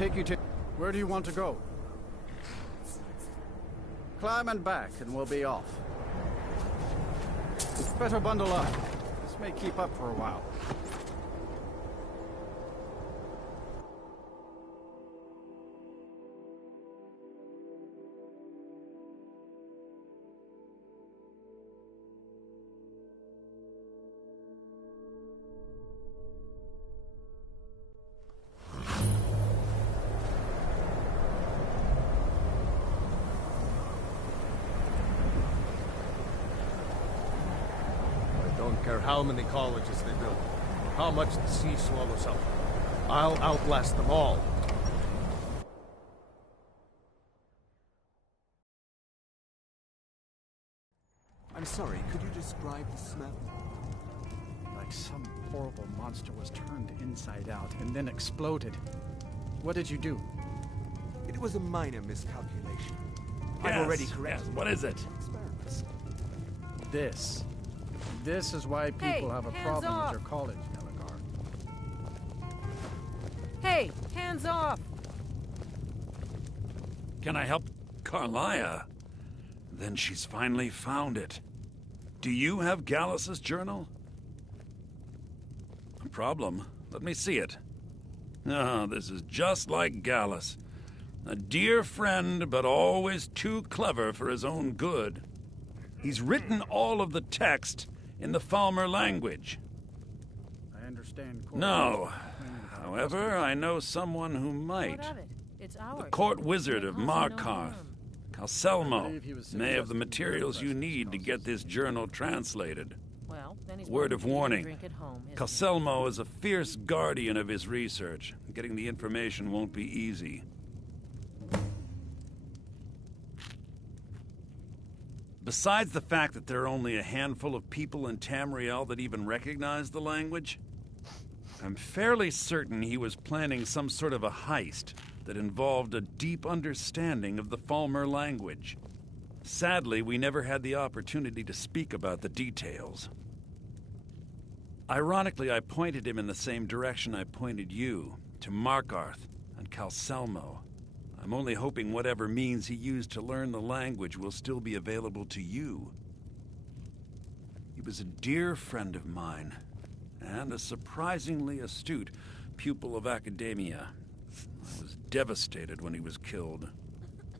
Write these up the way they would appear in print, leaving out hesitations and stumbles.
take you to... Where do you want to go? Climb and back, and we'll be off. Better bundle up. This may keep up for a while. How many colleges they build, how much the sea swallows up. I'll outlast them all. I'm sorry, could you describe the smell? Like some horrible monster was turned inside out and then exploded. What did you do? It was a minor miscalculation. Yes, I've already corrected yes. What is it? experiments. This is why people have a hands problem off. with your college, Delagar. Hey, hands off! Can I help Carlia? Then she's finally found it. Do you have Gallus's journal? A problem? Let me see it. Ah, this is just like Gallus. A dear friend, but always too clever for his own good. He's written all of the text in the Falmer language. I understand. No. However, I know someone who might. What of it? It's ours. The court wizard of It causes no Markarth, harm. Calselmo, may have the materials you need to get this journal translated. Well, then he's Word welcome of to eat and warning. drink at home, isn't he? Calselmo is a fierce guardian of his research. Getting the information won't be easy. Besides the fact that there are only a handful of people in Tamriel that even recognize the language, I'm fairly certain he was planning some sort of a heist that involved a deep understanding of the Falmer language. Sadly, we never had the opportunity to speak about the details. Ironically, I pointed him in the same direction I pointed you, to Markarth and Calselmo. I'm only hoping whatever means he used to learn the language will still be available to you. He was a dear friend of mine, and a surprisingly astute pupil of academia. I was devastated when he was killed.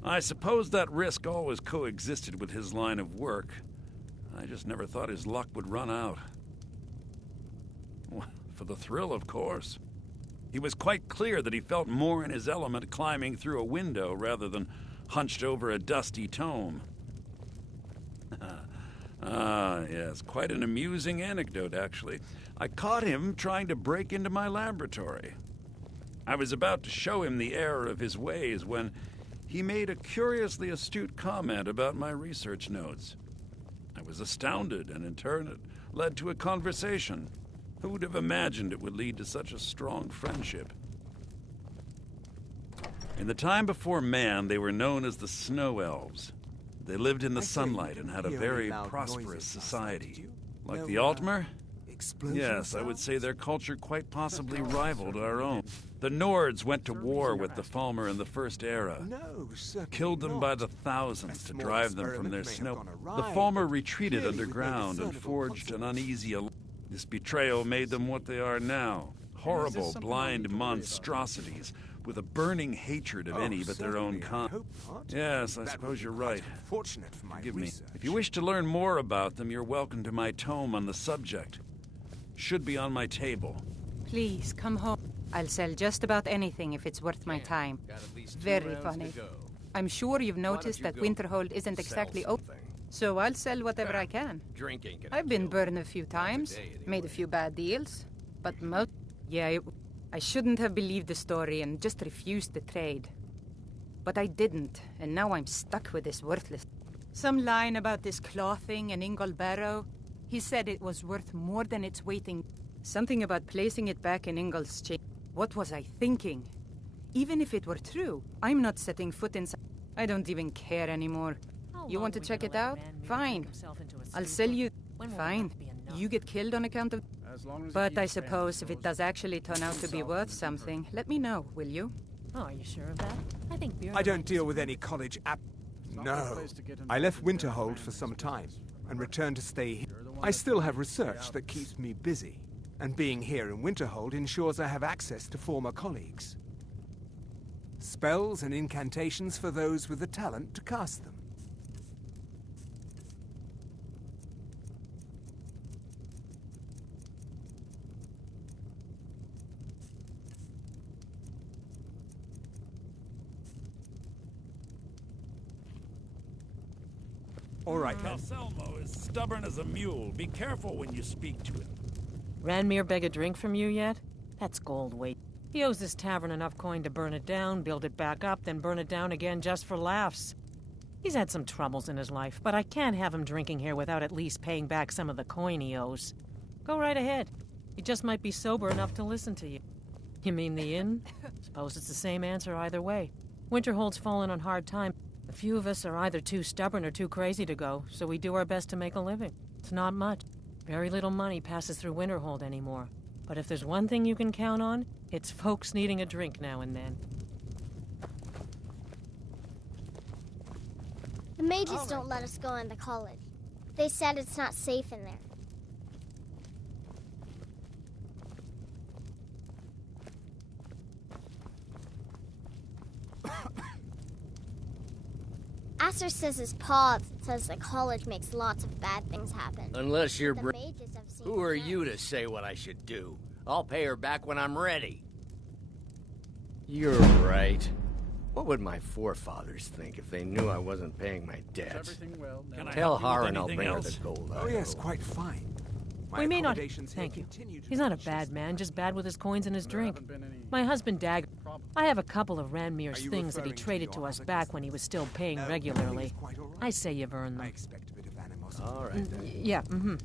I suppose that risk always coexisted with his line of work. I just never thought his luck would run out. Well, for the thrill, of course. He was quite clear that he felt more in his element climbing through a window rather than hunched over a dusty tome. Ah, yes, quite an amusing anecdote, actually. I caught him trying to break into my laboratory. I was about to show him the error of his ways when he made a curiously astute comment about my research notes. I was astounded, and in turn it led to a conversation. Who would have imagined it would lead to such a strong friendship? In the time before man, they were known as the Snow Elves. They lived in the sunlight and had a very prosperous society. Like the Altmer? Yes, I would say their culture quite possibly rivaled our own. The Nords went to war with the Falmer in the First Era, killed them by the thousands to drive them from their snow. The Falmer retreated underground and forged an uneasy alliance. This betrayal made them what they are now, horrible, blind monstrosities with a burning hatred of any but their own kind. Yes, I suppose you're right. Forgive me. If you wish to learn more about them, you're welcome to my tome on the subject. Should be on my table. Please, come home. I'll sell just about anything if it's worth my time. Very funny. I'm sure you've noticed that Winterhold isn't exactly open, so I'll sell whatever I can. I've been burned a few times, made a few bad deals, but most... Yeah, I shouldn't have believed the story and just refused the trade. But I didn't, and now I'm stuck with this worthless... Some line about this clothing in Ingol Barrow. He said it was worth more than its weight in... Something about placing it back in Ingol's chain. What was I thinking? Even if it were true, I'm not setting foot inside. I don't even care anymore. You want to check it out? Fine. I'll sell you... Fine. You get killed on account of... But I suppose if it does actually turn out to be worth something, let me know, will you? Oh, are you sure of that? I think beer. I don't deal with any college not No. the place to get I left involved in their Winterhold for family's some time business. and returned to stay here. You're the one I that still told have me to stay research out that of keeps me busy. And being here in Winterhold ensures I have access to former colleagues. Spells and incantations for those with the talent to cast them. All right, then. Calselmo is stubborn as a mule. Be careful when you speak to him. Ranmir beg a drink from you yet? That's gold weight. He owes this tavern enough coin to burn it down, build it back up, then burn it down again just for laughs. He's had some troubles in his life, but I can't have him drinking here without at least paying back some of the coin he owes. Go right ahead. He just might be sober enough to listen to you. You mean the inn? Suppose it's the same answer either way. Winterhold's fallen on hard times. A few of us are either too stubborn or too crazy to go, so we do our best to make a living. It's not much. Very little money passes through Winterhold anymore. But if there's one thing you can count on, it's folks needing a drink now and then. The mages don't let us go in the college. They said it's not safe in there. Aster says his pa says the college makes lots of bad things happen. Unless you're The br- mages have seen Who are it. you to say what I should do? I'll pay her back when I'm ready. You're right. What would my forefathers think if they knew I wasn't paying my Is debts? everything well? Can I Tell help you with Harren I'll anything bring her else? the gold. Oh, yes, quite fine. My We may not. accommodations here Thank you. continue to He's be not a just bad man, just bad with his coins and his There drink. haven't been any My husband Dag. problems. I have a couple of Are Ranmir's you things that he referring to traded to your us other back when he was still paying No, regularly. it's quite all right. I say you've earned I them. expect a bit of animosity. All right then. Yeah, mm-hmm.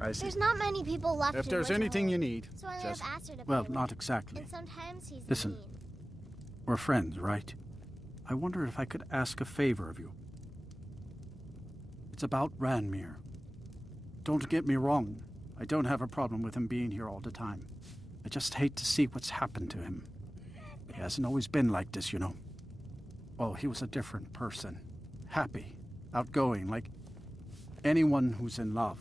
I see. There's not many people left If in there's anything Winterhold, you need, so I just... have Aster to Well, play not with. exactly. And sometimes he's Listen. mean. We're friends, right? I wonder if I could ask a favor of you. It's about Ranmir. Don't get me wrong. I don't have a problem with him being here all the time. I just hate to see what's happened to him. He hasn't always been like this, you know. Oh, he was a different person. Happy, outgoing, like anyone who's in love.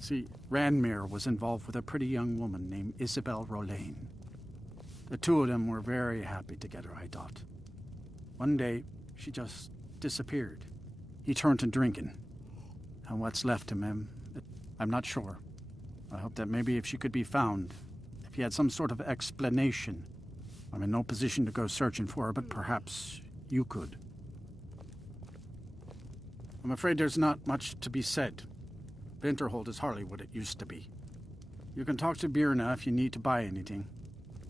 See, Ranmir was involved with a pretty young woman named Isabel Rolaine. The two of them were very happy together, I thought. One day, she just disappeared. He turned to drinking. And what's left of him, I'm not sure. I hope that maybe if she could be found, if he had some sort of explanation. I'm in no position to go searching for her, but perhaps you could. I'm afraid there's not much to be said. Winterhold is hardly what it used to be. You can talk to Birna if you need to buy anything.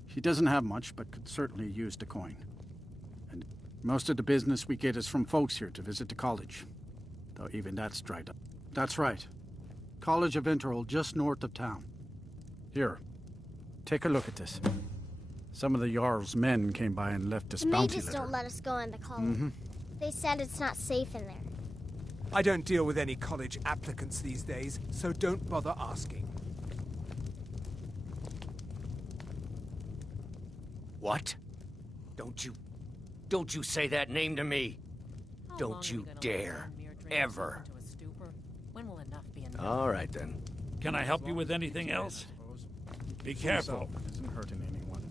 She doesn't have much, but could certainly use the coin. And most of the business we get is from folks here to visit the college. Though even that's dried up. That's right. College of Winterhold, just north of town. Here, take a look at this. Some of the Jarl's men came by and left us The bounty mages letter. don't let us go in the college. Mm-hmm. They said it's not safe in there. I don't deal with any college applicants these days, so don't bother asking. What? Don't you say that name to me. How Don't long are you we gonna dare. let Ranmir drink Ever. himself into a stupor? When will enough be enough? All right then. Can I help you with anything else? Be careful. Isn't hurting anyone.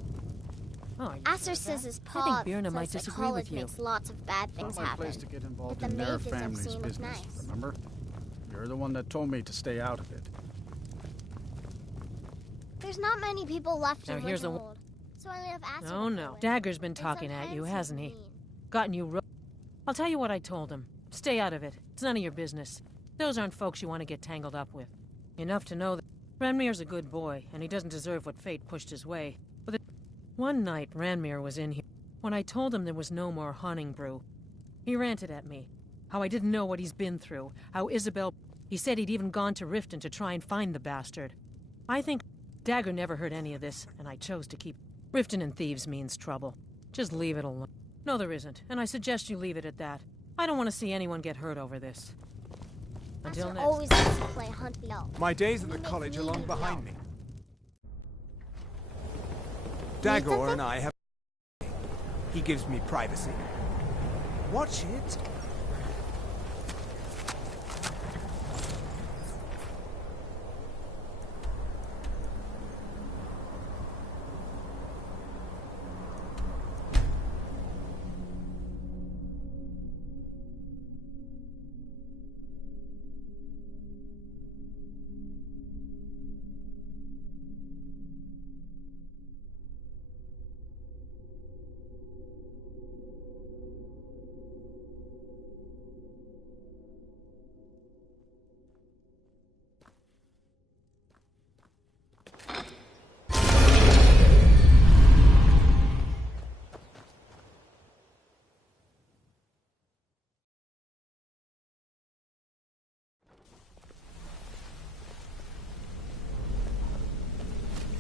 Oh, are you Aster sure of says that? his I pa think Birna says might the disagree college with you. makes lots of bad It's things not my happen. place to get involved But in the their mages have family's seen it business, nice. remember? You're the one that told me to stay out of it. There's not many people left Now in here's a- Winterhold, so I have Aster Oh to play no, with. Dagger's been And talking at you, sometimes hasn't he's he? mean. Gotten you I'll tell you what I told him. Stay out of it. It's none of your business. Those aren't folks you want to get tangled up with. Enough to know that Ranmir's a good boy, and he doesn't deserve what fate pushed his way. But one night, Ranmir was in here. When I told him there was no more hunting brew, he ranted at me. How I didn't know what he's been through. How Isabel... He said he'd even gone to Riften to try and find the bastard. I think Dagger never heard any of this, and I chose to keep... Riften and thieves means trouble. Just leave it alone. No, there isn't, and I suggest you leave it at that. I don't want to see anyone get hurt over this. Until Aster next... always likes to play hunt the elf. My days at He the makes college are me long leave the behind elf. me. Dagor and I have... He gives me privacy. Watch it.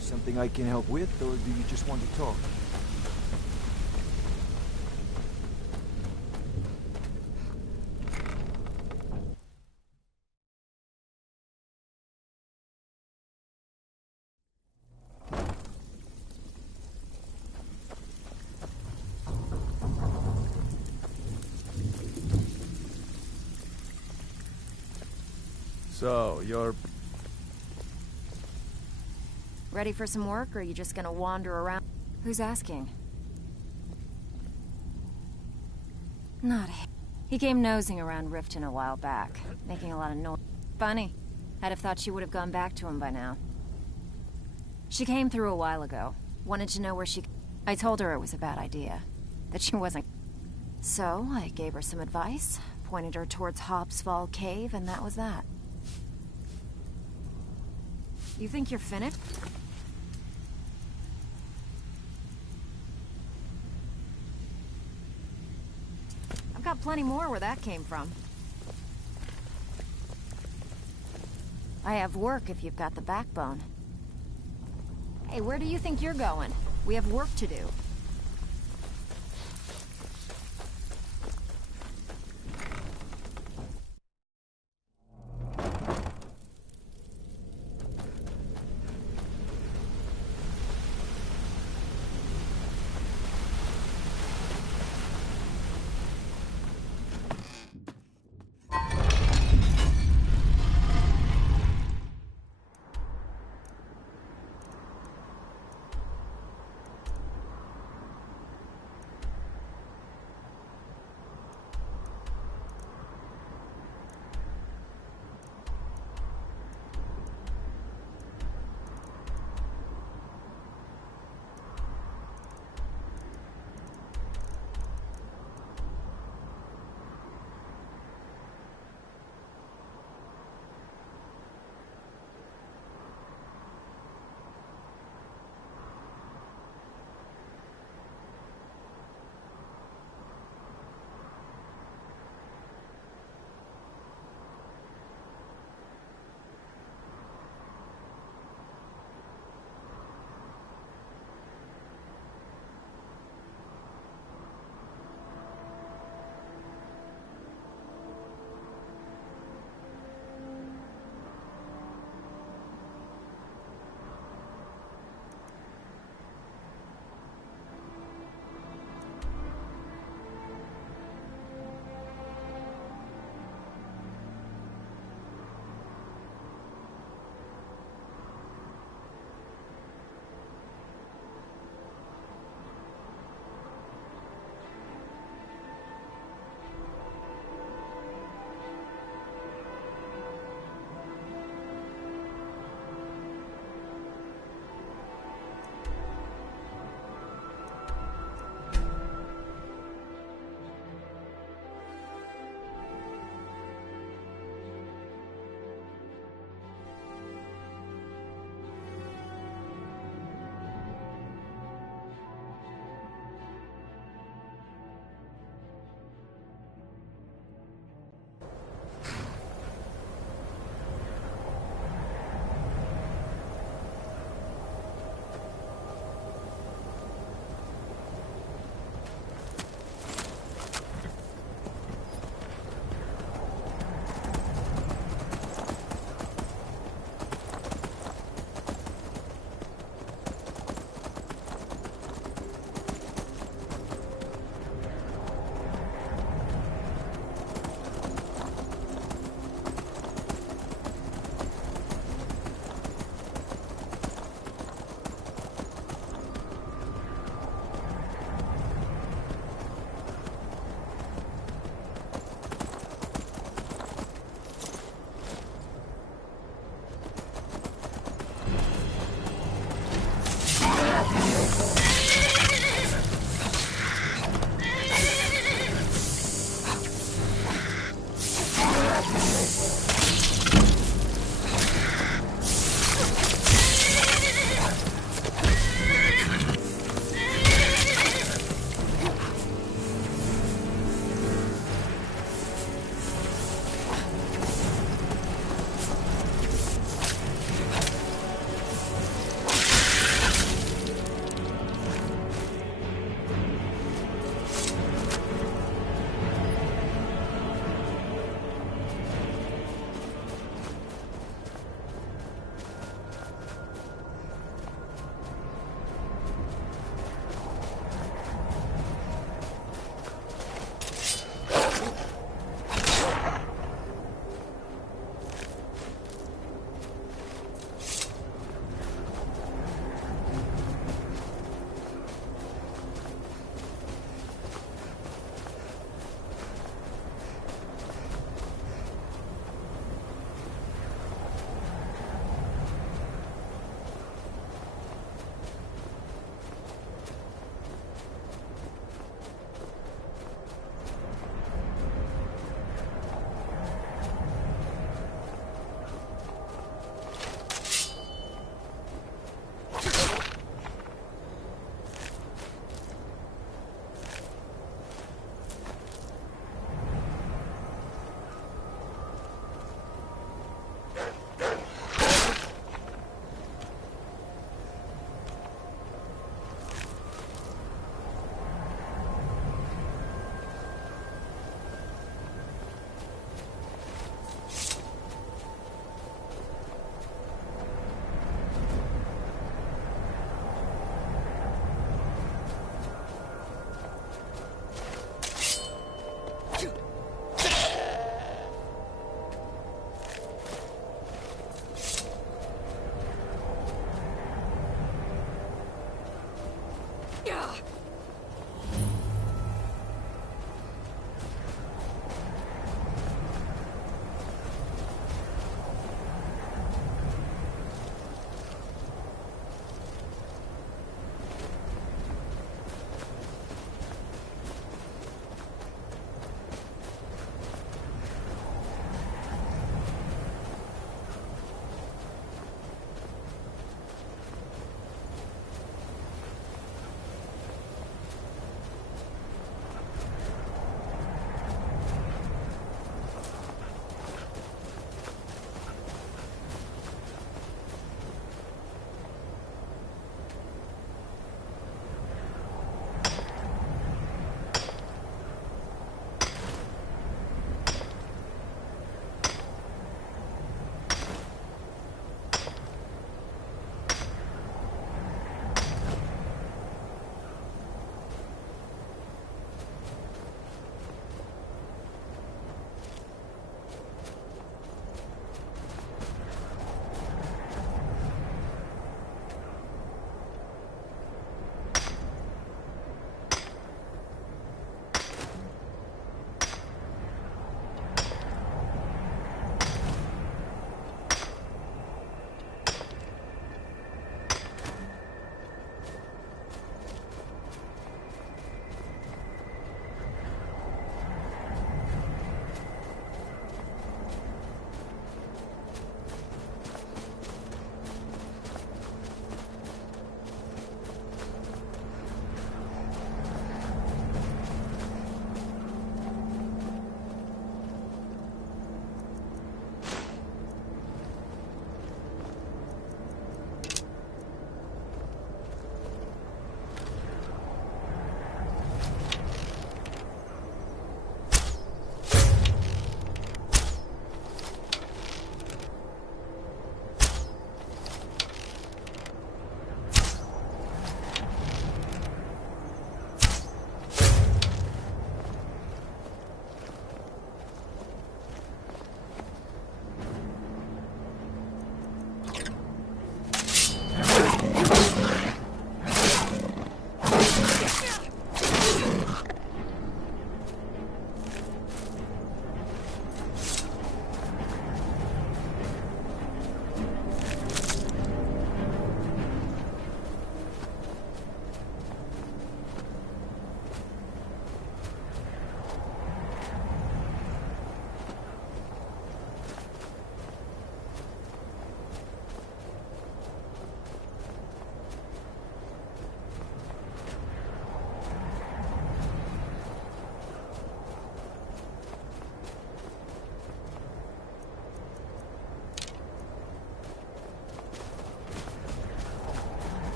Something I can help with, or do you just want to talk? So, you're... Ready for some work, or are you just gonna wander around? Who's asking? Not him. He came nosing around Riften a while back, making a lot of noise. Funny. I'd have thought she would have gone back to him by now. She came through a while ago. Wanted to know where she... I told her it was a bad idea. That she wasn't... So, I gave her some advice, pointed her towards Hopsfall Cave, and that was that. You think you're finished? I've got plenty more where that came from. I have work if you've got the backbone. Hey, where do you think you're going? We have work to do.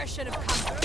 never should have come.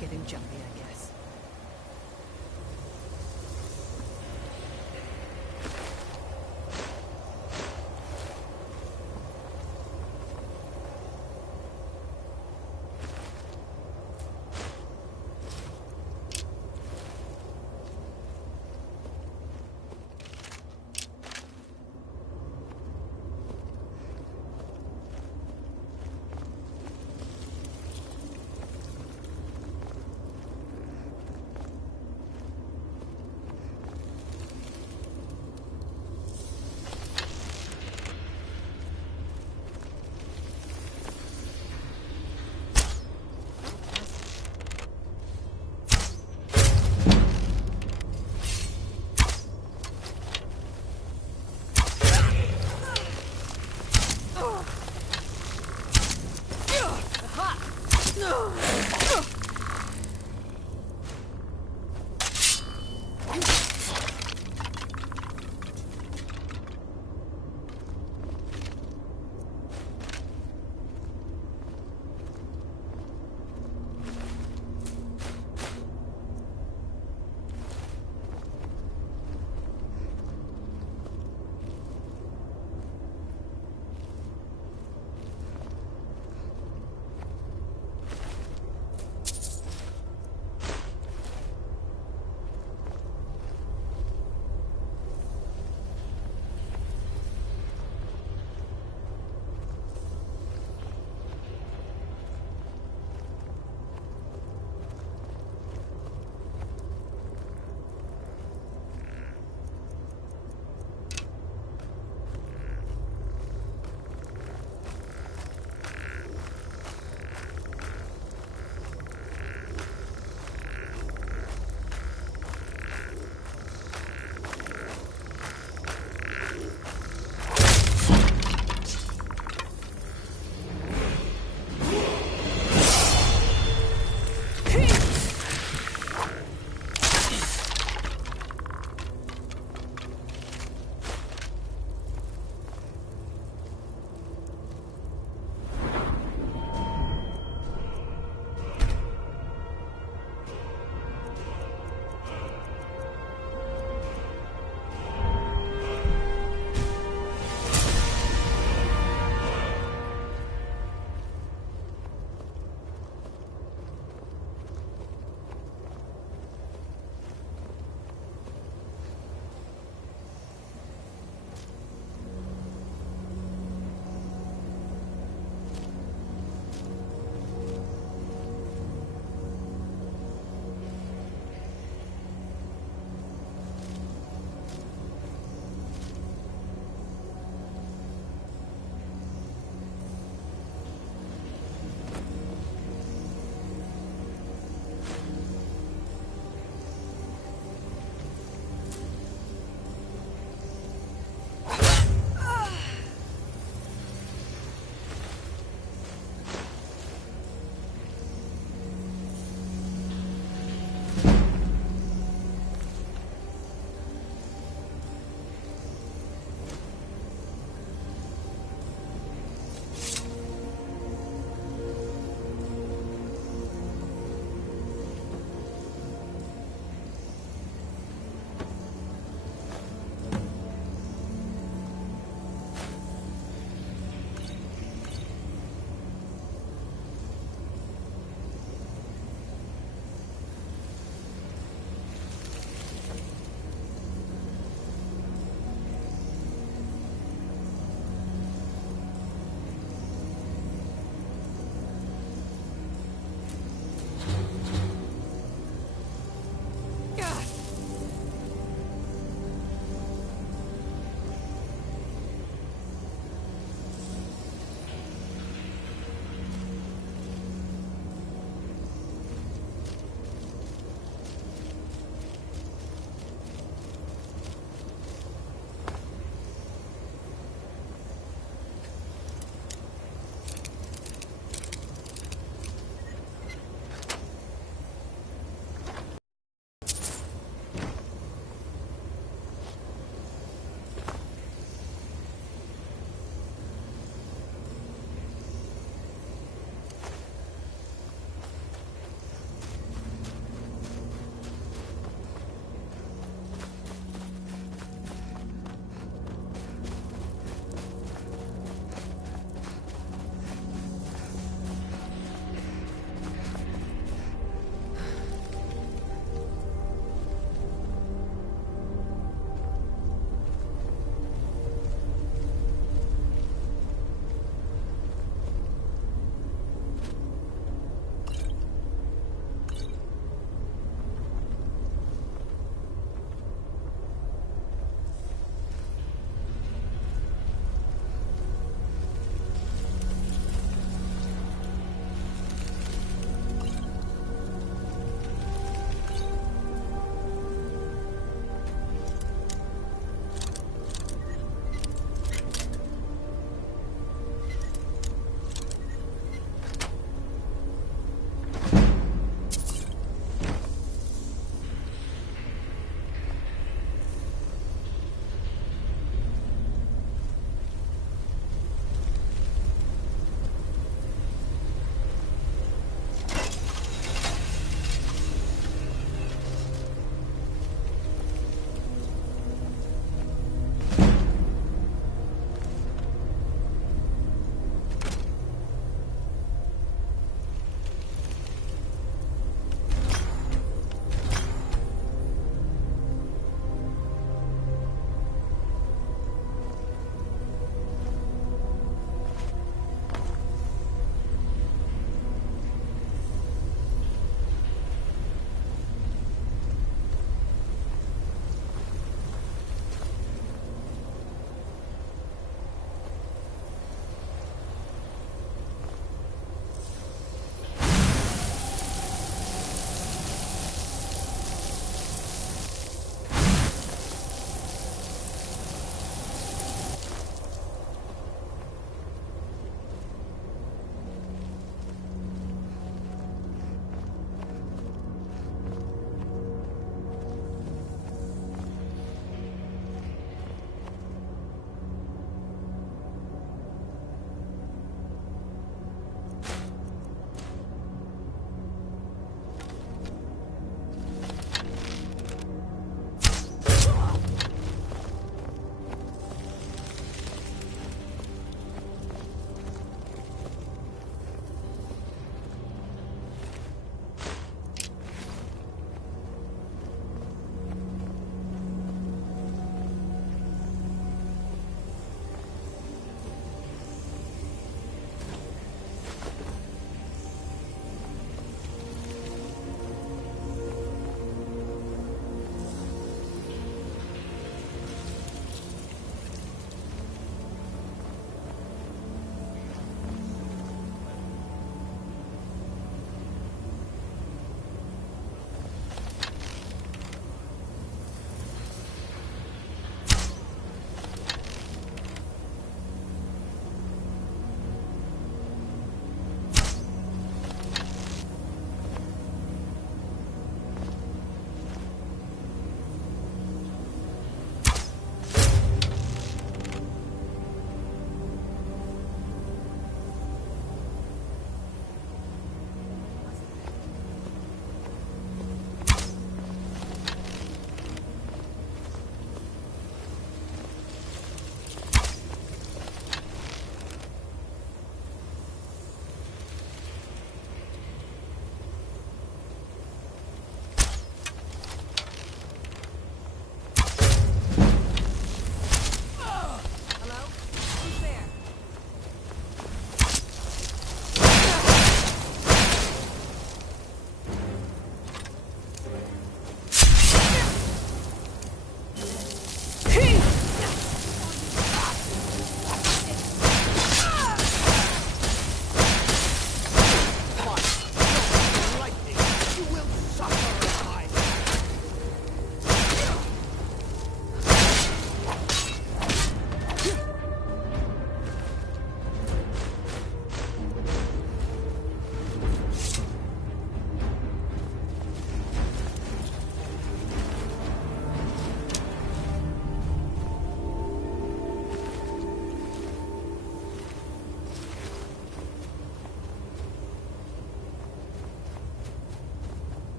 Getting jumpy, I guess.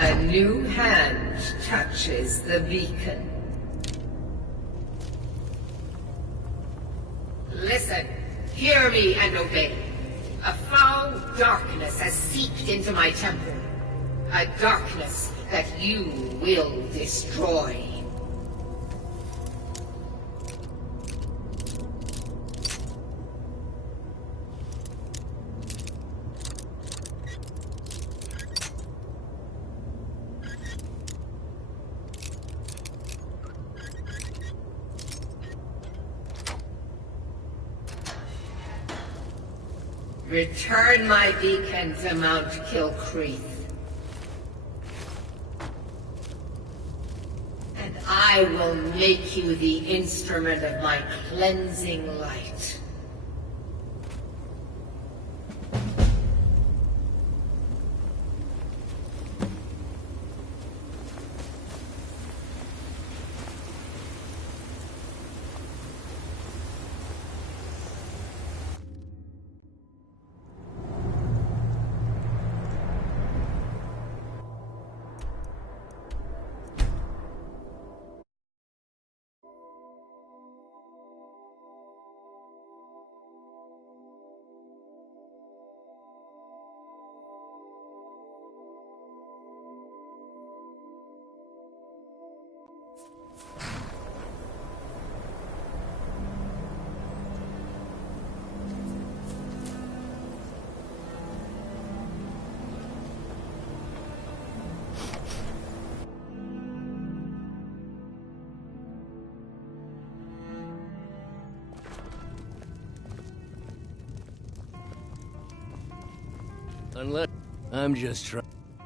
A new hand touches the beacon. Listen, hear me and obey. A foul darkness has seeped into my temple. A darkness that you will destroy. Return my beacon to Mount Kilcreath. And I will make you the instrument of my cleansing light.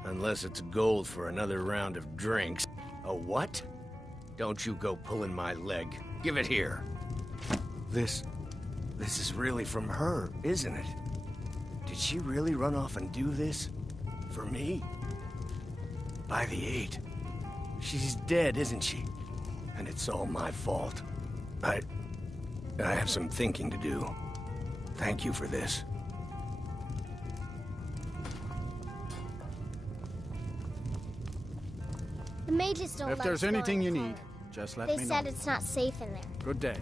Unless it's gold for another round of drinks. A what? Don't you go pulling my leg. Give it here. This is really from her, isn't it? Did she really run off and do this? For me? By the 8. She's dead, isn't she? And it's all my fault. I have some thinking to do. Thank you for this. The mages don't If like there's anything you exploring need, the just let colony. me They know. said it's not safe in there. Good day.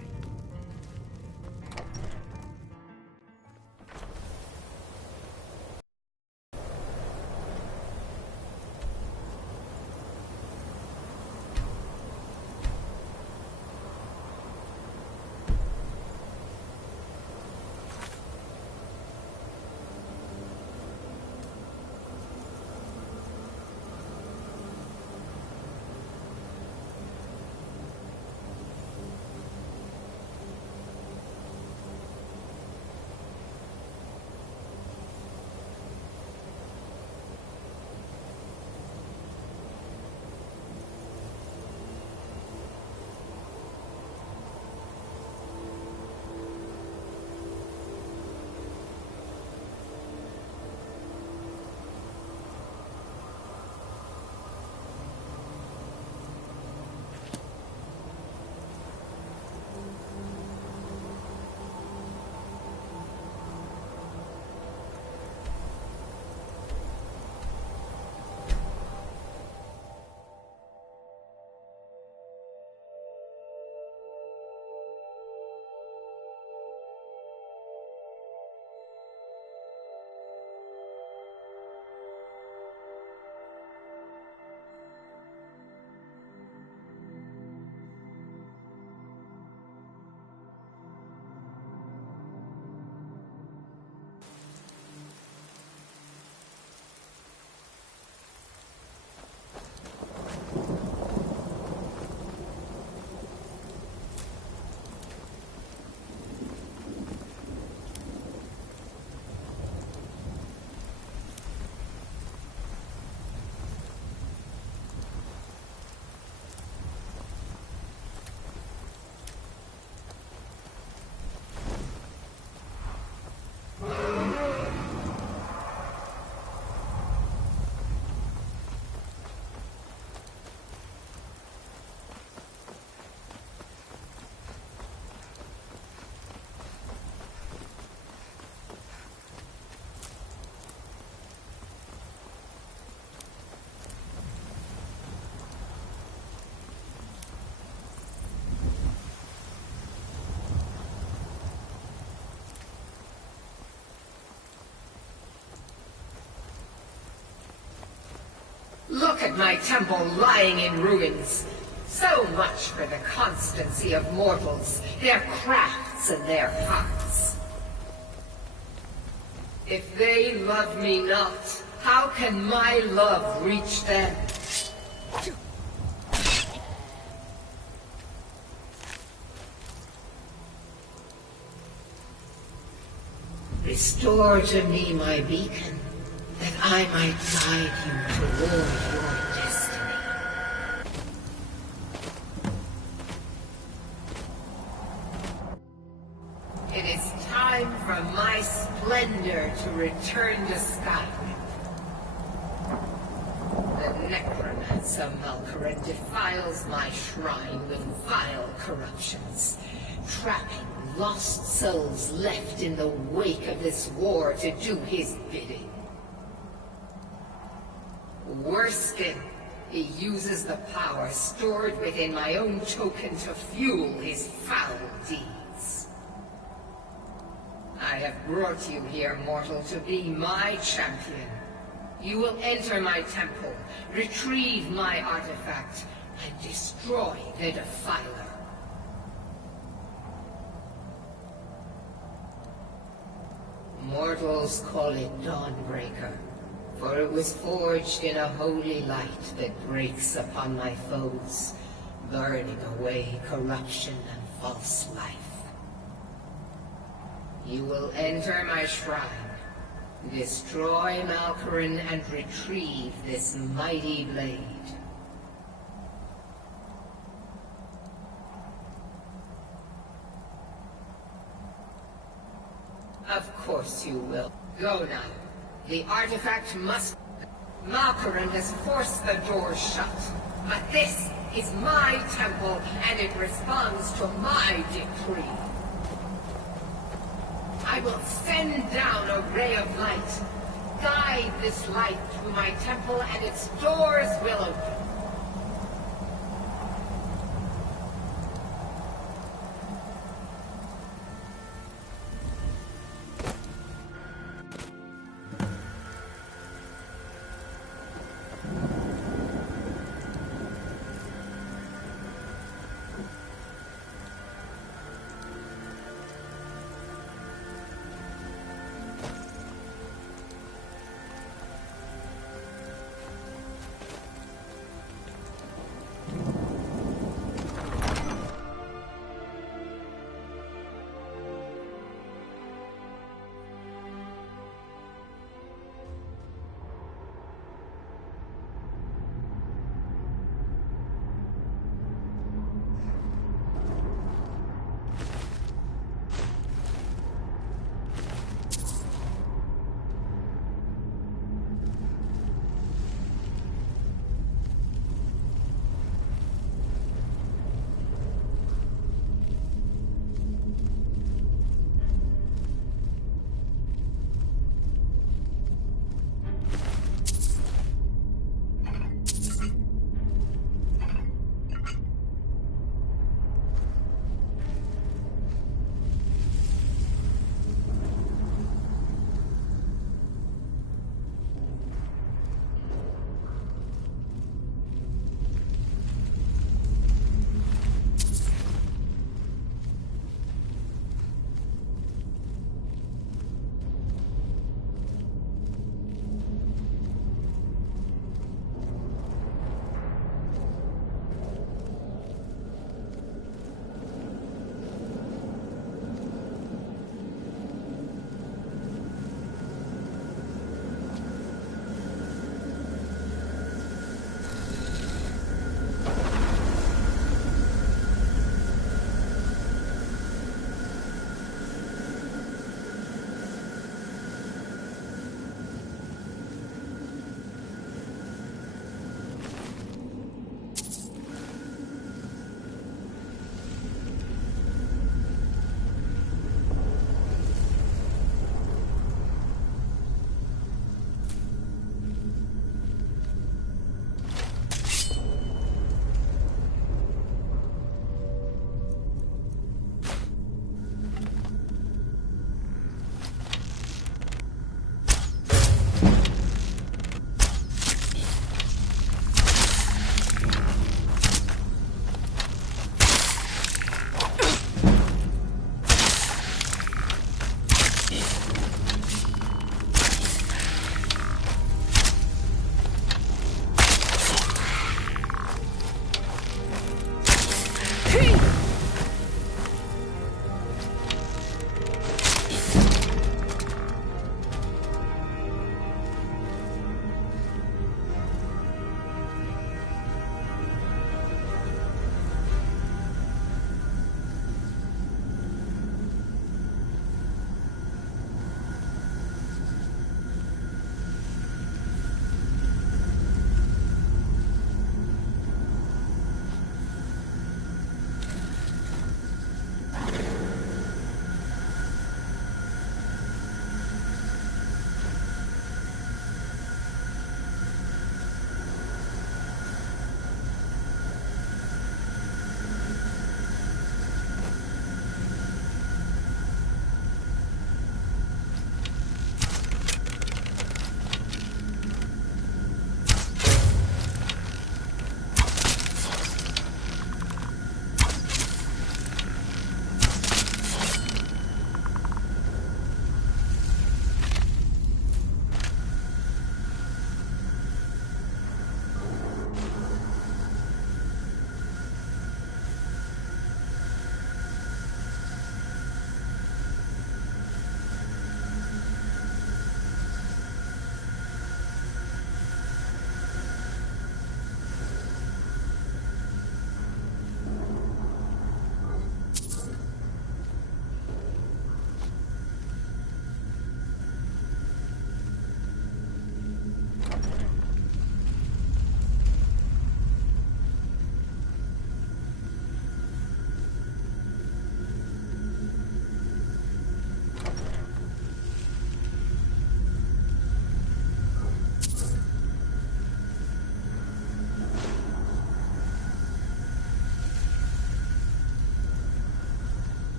Look at my temple lying in ruins. So much for the constancy of mortals, their crafts and their hearts. If they love me not, how can my love reach them? Restore to me my beacon, that I might guide you toward your destiny. It is time for my splendor to return to Skyrim. The necromancer Malkaran defiles my shrine with vile corruptions, trapping lost souls left in the wake of this war to do his bidding. Worse still, he uses the power stored within my own token to fuel his foul deeds. I have brought you here, mortal, to be my champion. You will enter my temple, retrieve my artifact, and destroy the Defiler. Mortals call it Dawnbreaker, for it was forged in a holy light that breaks upon my foes, burning away corruption and false life. You will enter my shrine, destroy Malkaran, and retrieve this mighty blade. Of course you will. Go now. The artifact must... Malkaran has forced the doors shut. But this is my temple, and it responds to my decree. I will send down a ray of light. Guide this light through my temple, and its doors will open.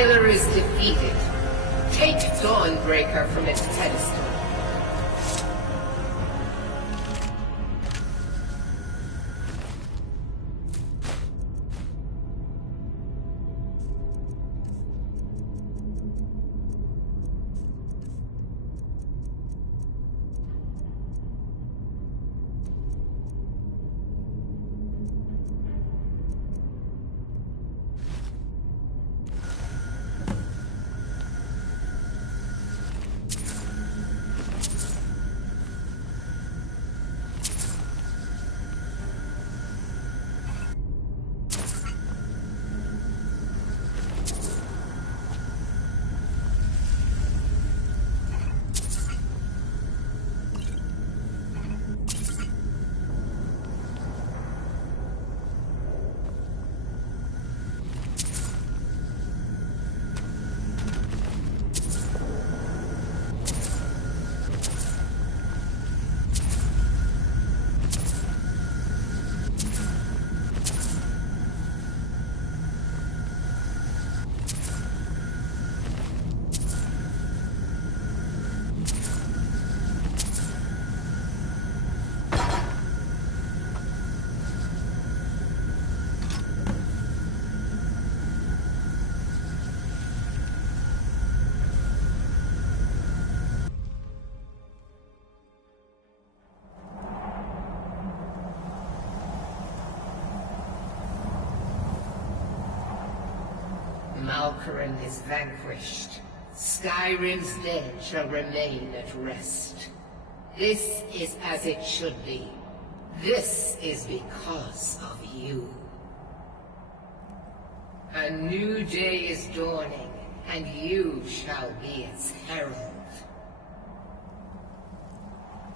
Defiler is defeated. Take Dawnbreaker from its pedestal. Malkoran is vanquished. Skyrim's dead shall remain at rest. This is as it should be. This is because of you. A new day is dawning, and you shall be its herald.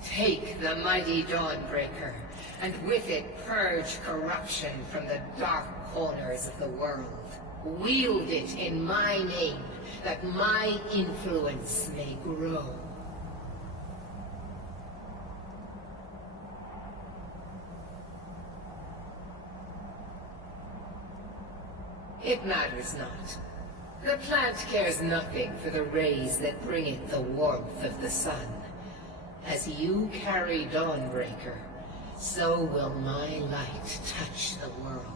Take the mighty Dawnbreaker, and with it purge corruption from the dark corners of the world. Wield it in my name, that my influence may grow. It matters not. The plant cares nothing for the rays that bring it the warmth of the sun. As you carry Dawnbreaker, so will my light touch the world.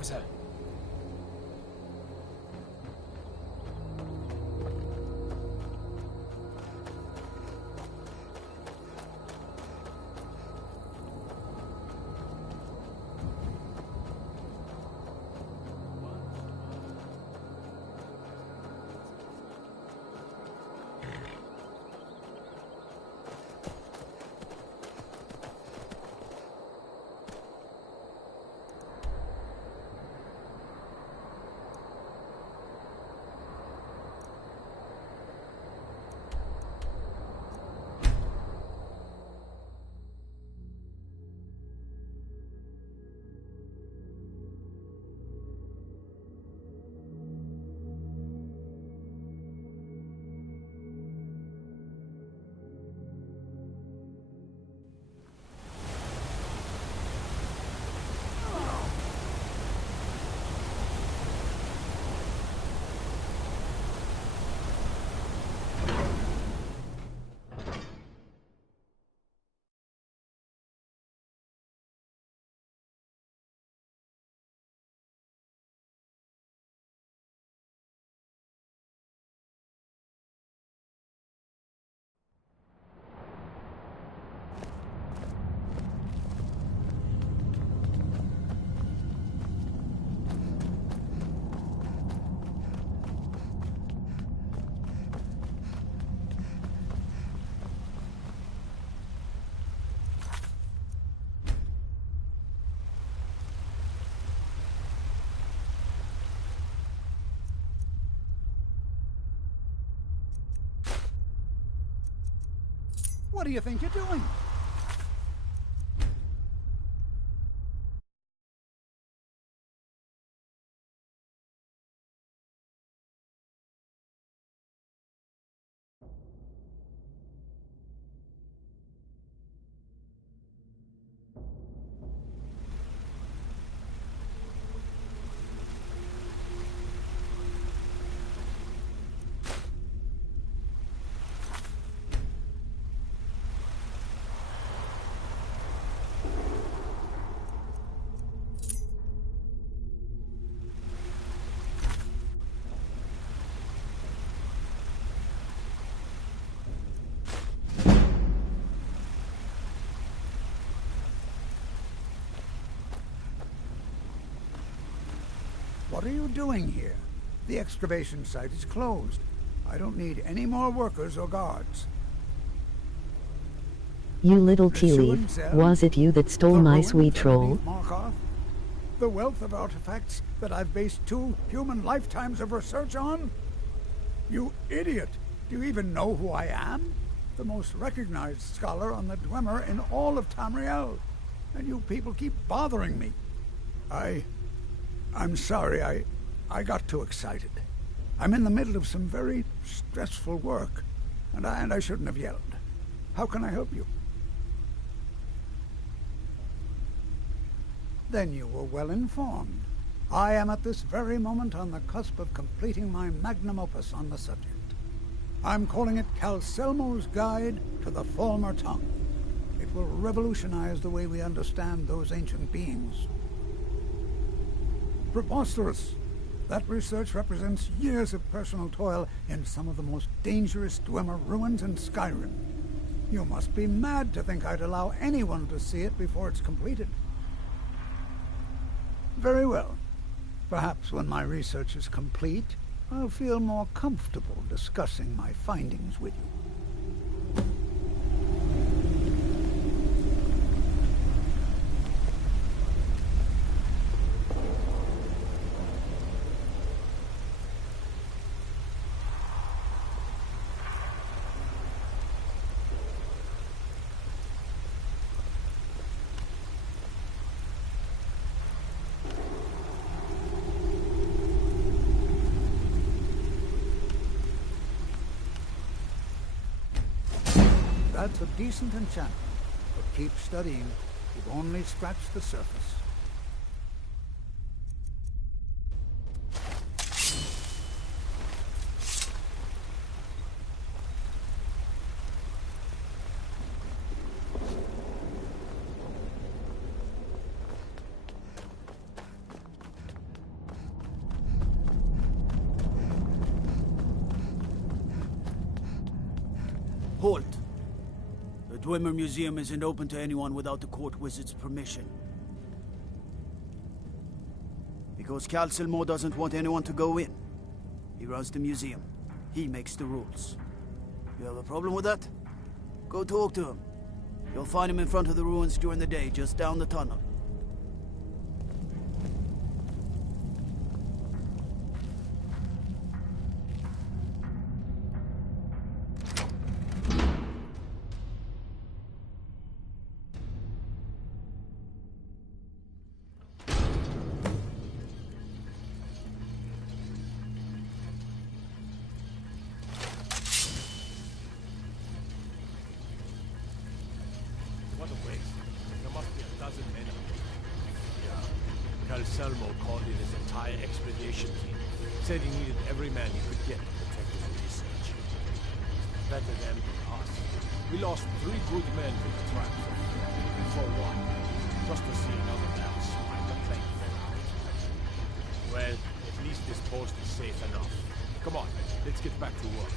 was that? What do you think you're doing? What are you doing here? The excavation site is closed. I don't need any more workers or guards. You little tea leaf, was it you that stole my sweet troll? The wealth of artifacts that I've based 2 human lifetimes of research on? You idiot! Do you even know who I am? The most recognized scholar on the Dwemer in all of Tamriel. And you people keep bothering me. I'm sorry, I got too excited. I'm in the middle of some very stressful work, and I shouldn't have yelled. How can I help you? Then you were well informed. I am at this very moment on the cusp of completing my magnum opus on the subject. I'm calling it Calselmo's Guide to the Falmer Tongue. It will revolutionize the way we understand those ancient beings. Preposterous! That research represents years of personal toil in some of the most dangerous Dwemer ruins in Skyrim. You must be mad to think I'd allow anyone to see it before it's completed. Very well. Perhaps when my research is complete, I'll feel more comfortable discussing my findings with you. That's a decent enchantment, but keep studying. You've only scratched the surface. Halt! The Dwemer Museum isn't open to anyone without the court wizard's permission. Because Cal Silmo doesn't want anyone to go in. He runs the museum. He makes the rules. You have a problem with that? Go talk to him. You'll find him in front of the ruins during the day, just down the tunnel. What a waste. There must be a dozen men of them. Yeah. Calselmo called in his entire expedition team. Said he needed every man he could get to protect his research. Better them than us. We lost 3 good men to the traps. And for what? Just to see another man swipe the plank out. Well, at least this post is safe enough. Come on, let's get back to work.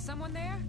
someone there?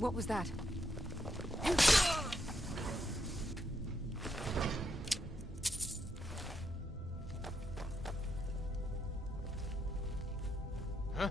What was that? Huh?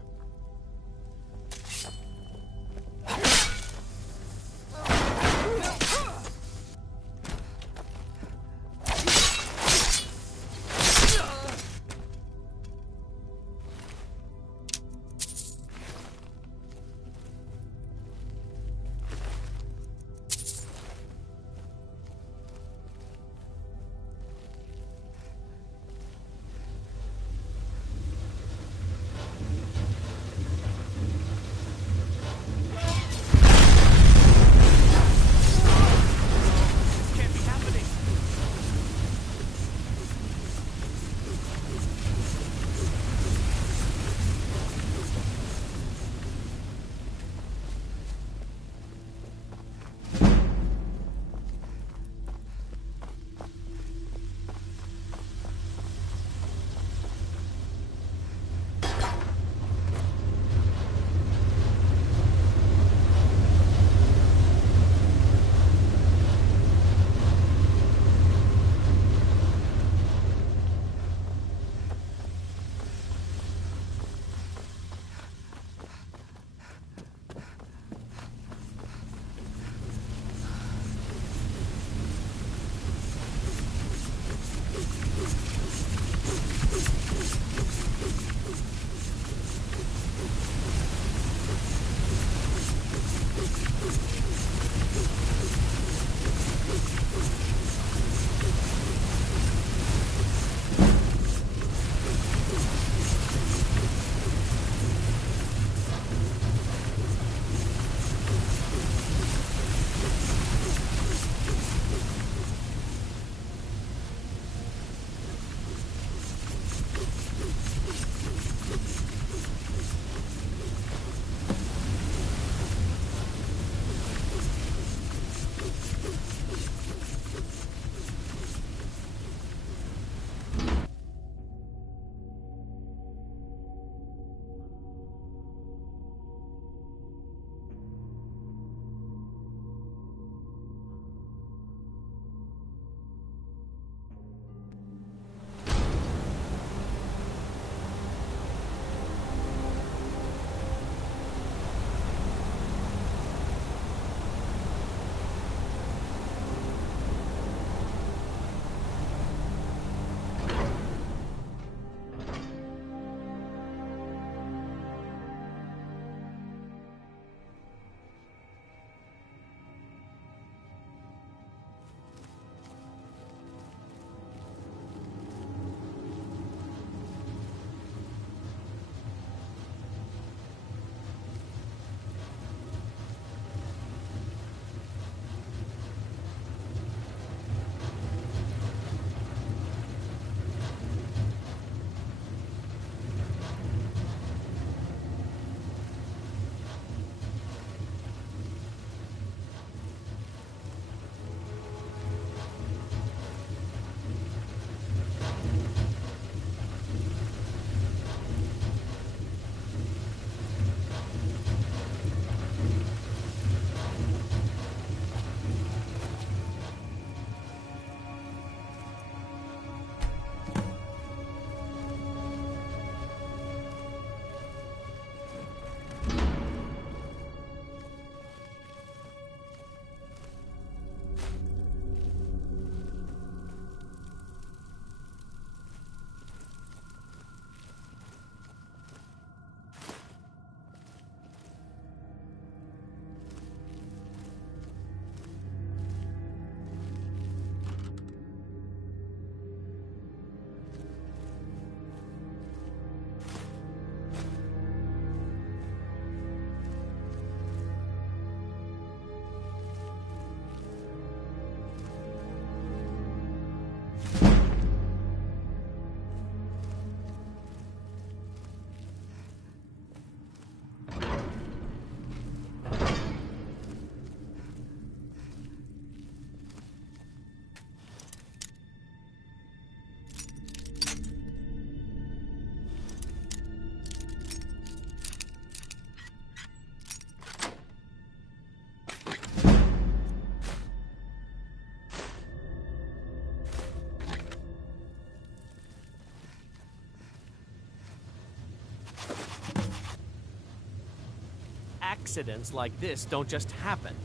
Accidents like this don't just happen.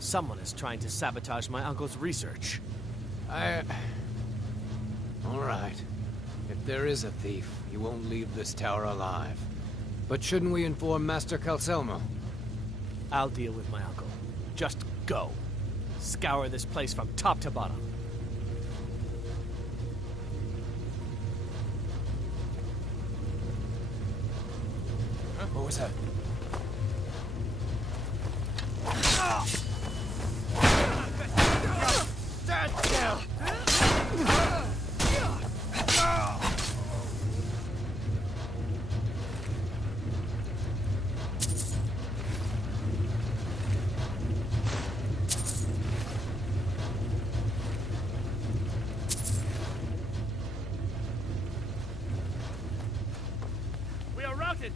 Someone is trying to sabotage my uncle's research. All right. If there is a thief, he won't leave this tower alive. But shouldn't we inform Master Calcelmo? I'll deal with my uncle. Just go. Scour this place from top to bottom. What was that? Stand still! We are routed!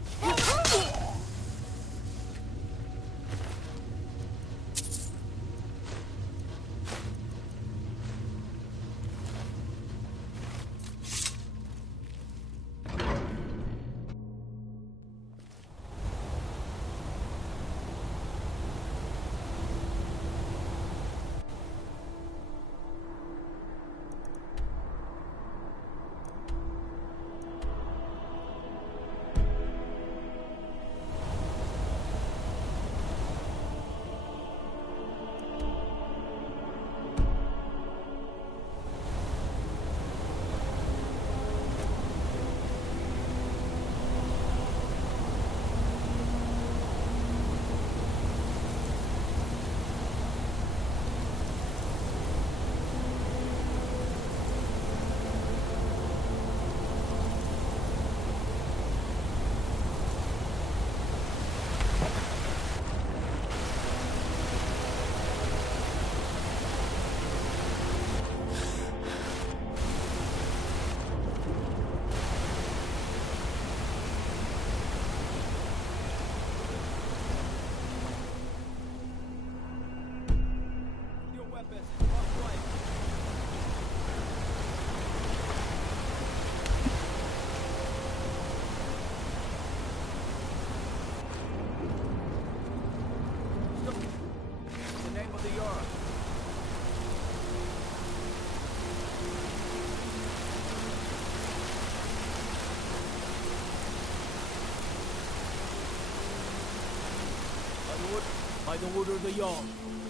By the order of the Jarl.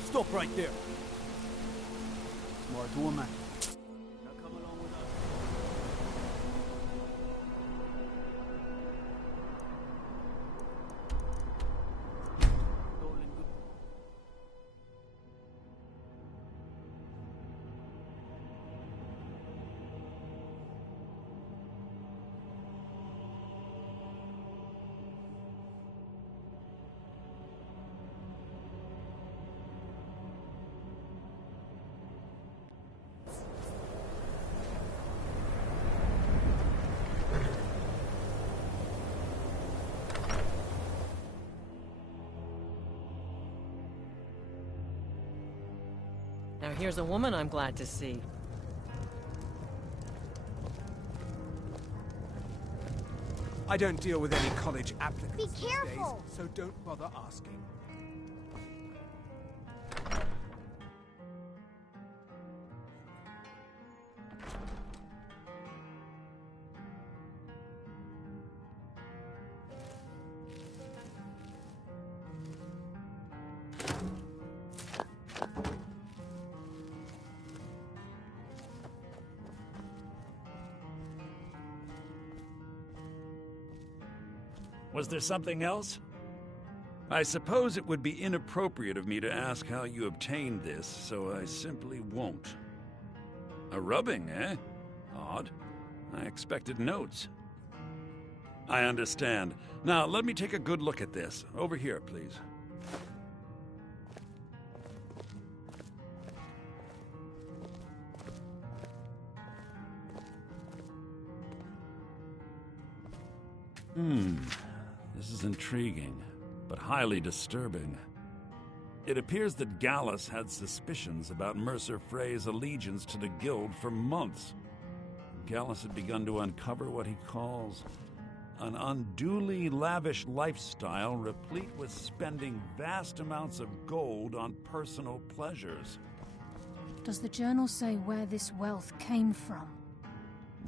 Stop right there. Smart woman. Now here's a woman I'm glad to see. I don't deal with any college applicants Be these careful! days, so don't bother asking. Was there something else? I suppose it would be inappropriate of me to ask how you obtained this, so I simply won't. A rubbing, eh? Odd. I expected notes. I understand. Now, let me take a good look at this. Over here, please. This is intriguing, but highly disturbing. It appears that Gallus had suspicions about Mercer Frey's allegiance to the Guild for months. Gallus had begun to uncover what he calls An unduly lavish lifestyle replete with spending vast amounts of gold on personal pleasures. Does the journal say where this wealth came from?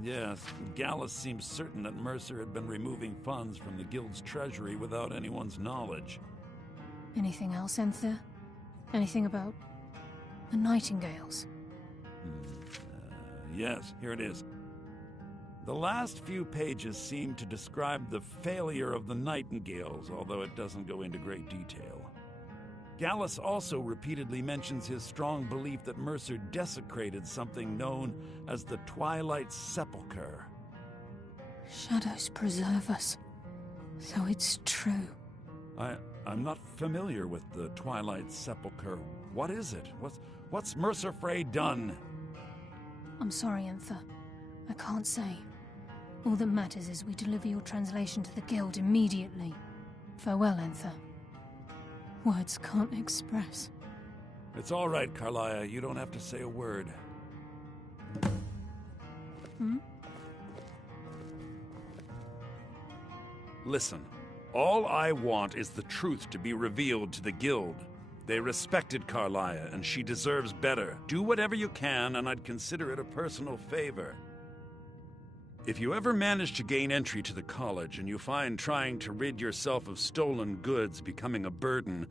Yes, Gallus seems certain that Mercer had been removing funds from the guild's treasury without anyone's knowledge. Anything else, Enther? Anything about the Nightingales? Yes, here it is. The last few pages seem to describe the failure of the Nightingales, although it doesn't go into great detail. Gallus also repeatedly mentions his strong belief that Mercer desecrated something known as the Twilight Sepulchre. Shadows preserve us. So it's true. I'm not familiar with the Twilight Sepulchre. What is it? What's Mercer Frey done? I'm sorry, Enther. I can't say. All that matters is we deliver your translation to the guild immediately. Farewell, Enther. Words can't express. It's all right, Carlia. You don't have to say a word. Listen, all I want is the truth to be revealed to the guild. They respected Carlia, and she deserves better. Do whatever you can, and I'd consider it a personal favor. If you ever manage to gain entry to the college and you find trying to rid yourself of stolen goods becoming a burden,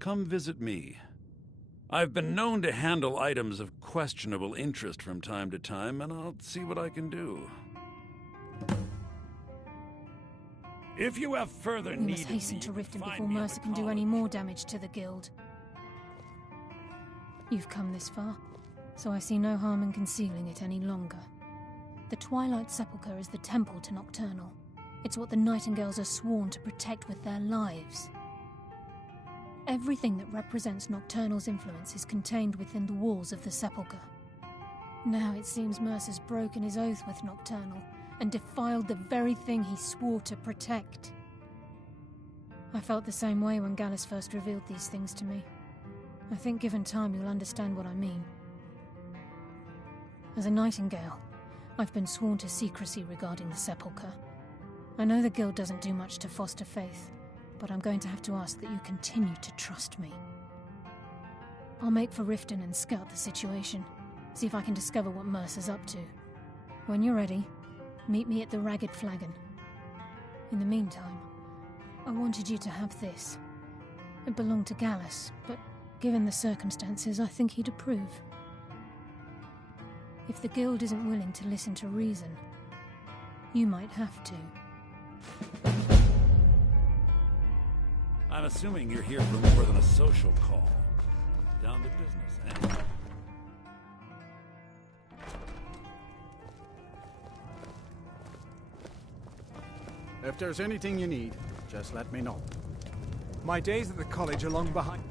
come visit me. I've been known to handle items of questionable interest from time to time, and I'll see what I can do. If you have further need, we must hasten to Riften before Mercer can do any more damage to the guild. You've come this far, so I see no harm in concealing it any longer. The Twilight Sepulchre is the temple to Nocturnal. It's what the Nightingales are sworn to protect with their lives. Everything that represents Nocturnal's influence is contained within the walls of the Sepulchre. Now it seems Mercer's broken his oath with Nocturnal and defiled the very thing he swore to protect. I felt the same way when Gallus first revealed these things to me. I think given time you'll understand what I mean. As a Nightingale, I've been sworn to secrecy regarding the Sepulchre. I know the guild doesn't do much to foster faith, but I'm going to have to ask that you continue to trust me. I'll make for Riften and scout the situation, see if I can discover what Mercer's up to. When you're ready, meet me at the Ragged Flagon. In the meantime, I wanted you to have this. It belonged to Gallus, but given the circumstances, I think he'd approve. If the guild isn't willing to listen to reason, you might have to. I'm assuming you're here for more than a social call. Down to business, eh? If there's anything you need, just let me know. My days at the college are long behind.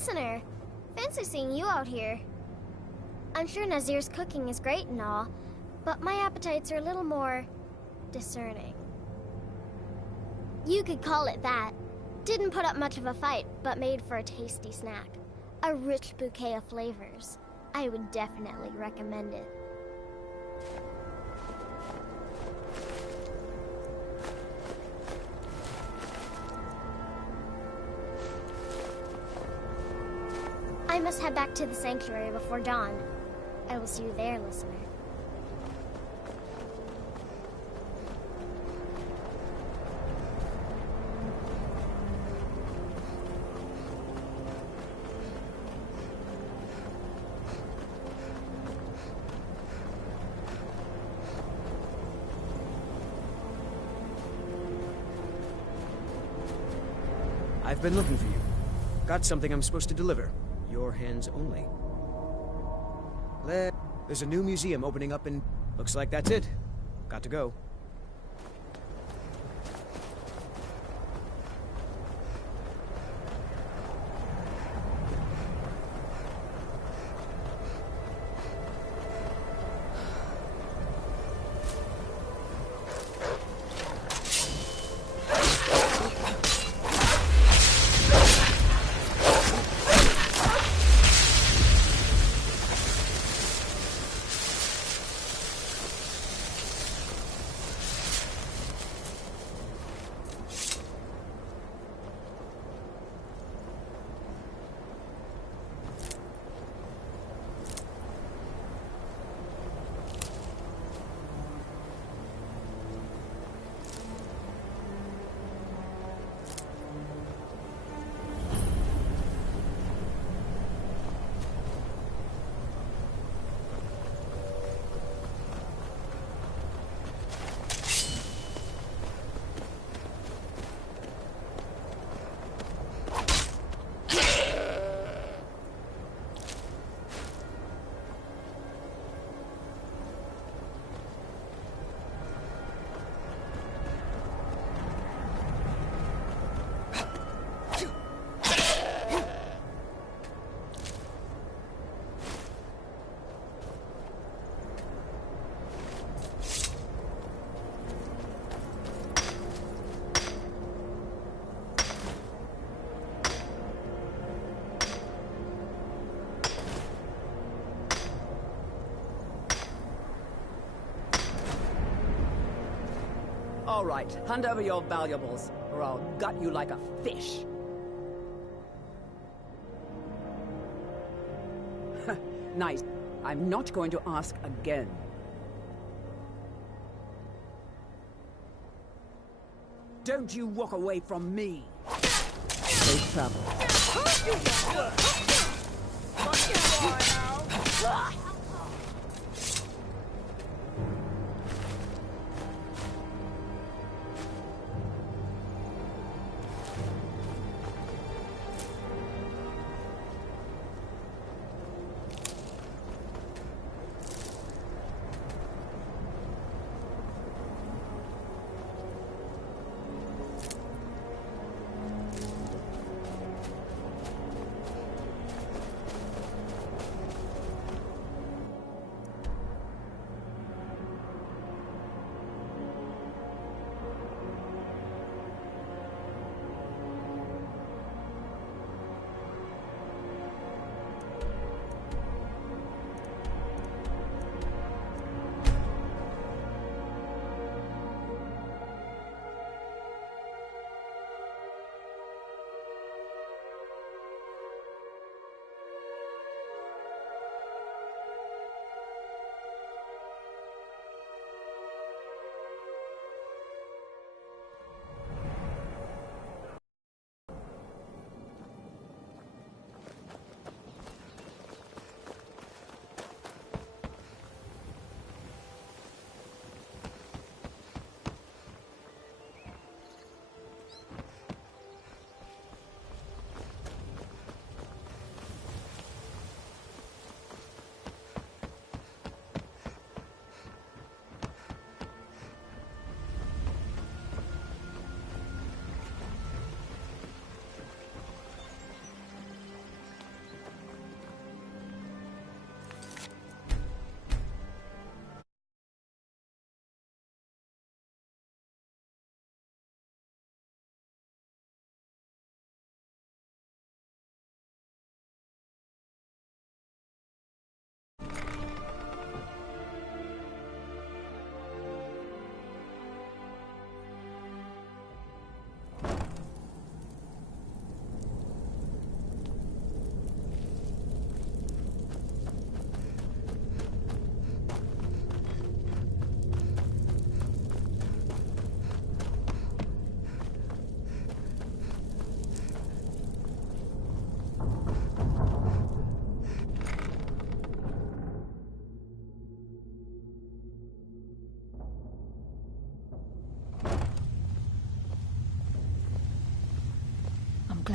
listener. Fancy seeing you out here. I'm sure Nazir's cooking is great and all, but my appetites are a little more discerning. You could call it that. Didn't put up much of a fight, but made for a tasty snack. A rich bouquet of flavors. I would definitely recommend it. I must head back to the sanctuary before dawn. I will see you there, listener. I've been looking for you. Got something I'm supposed to deliver. Your hands only. There's a new museum opening up in... Looks like that's it. Got to go. All right, hand over your valuables, or I'll gut you like a fish. Nice. I'm not going to ask again. Don't you walk away from me. Safe travel.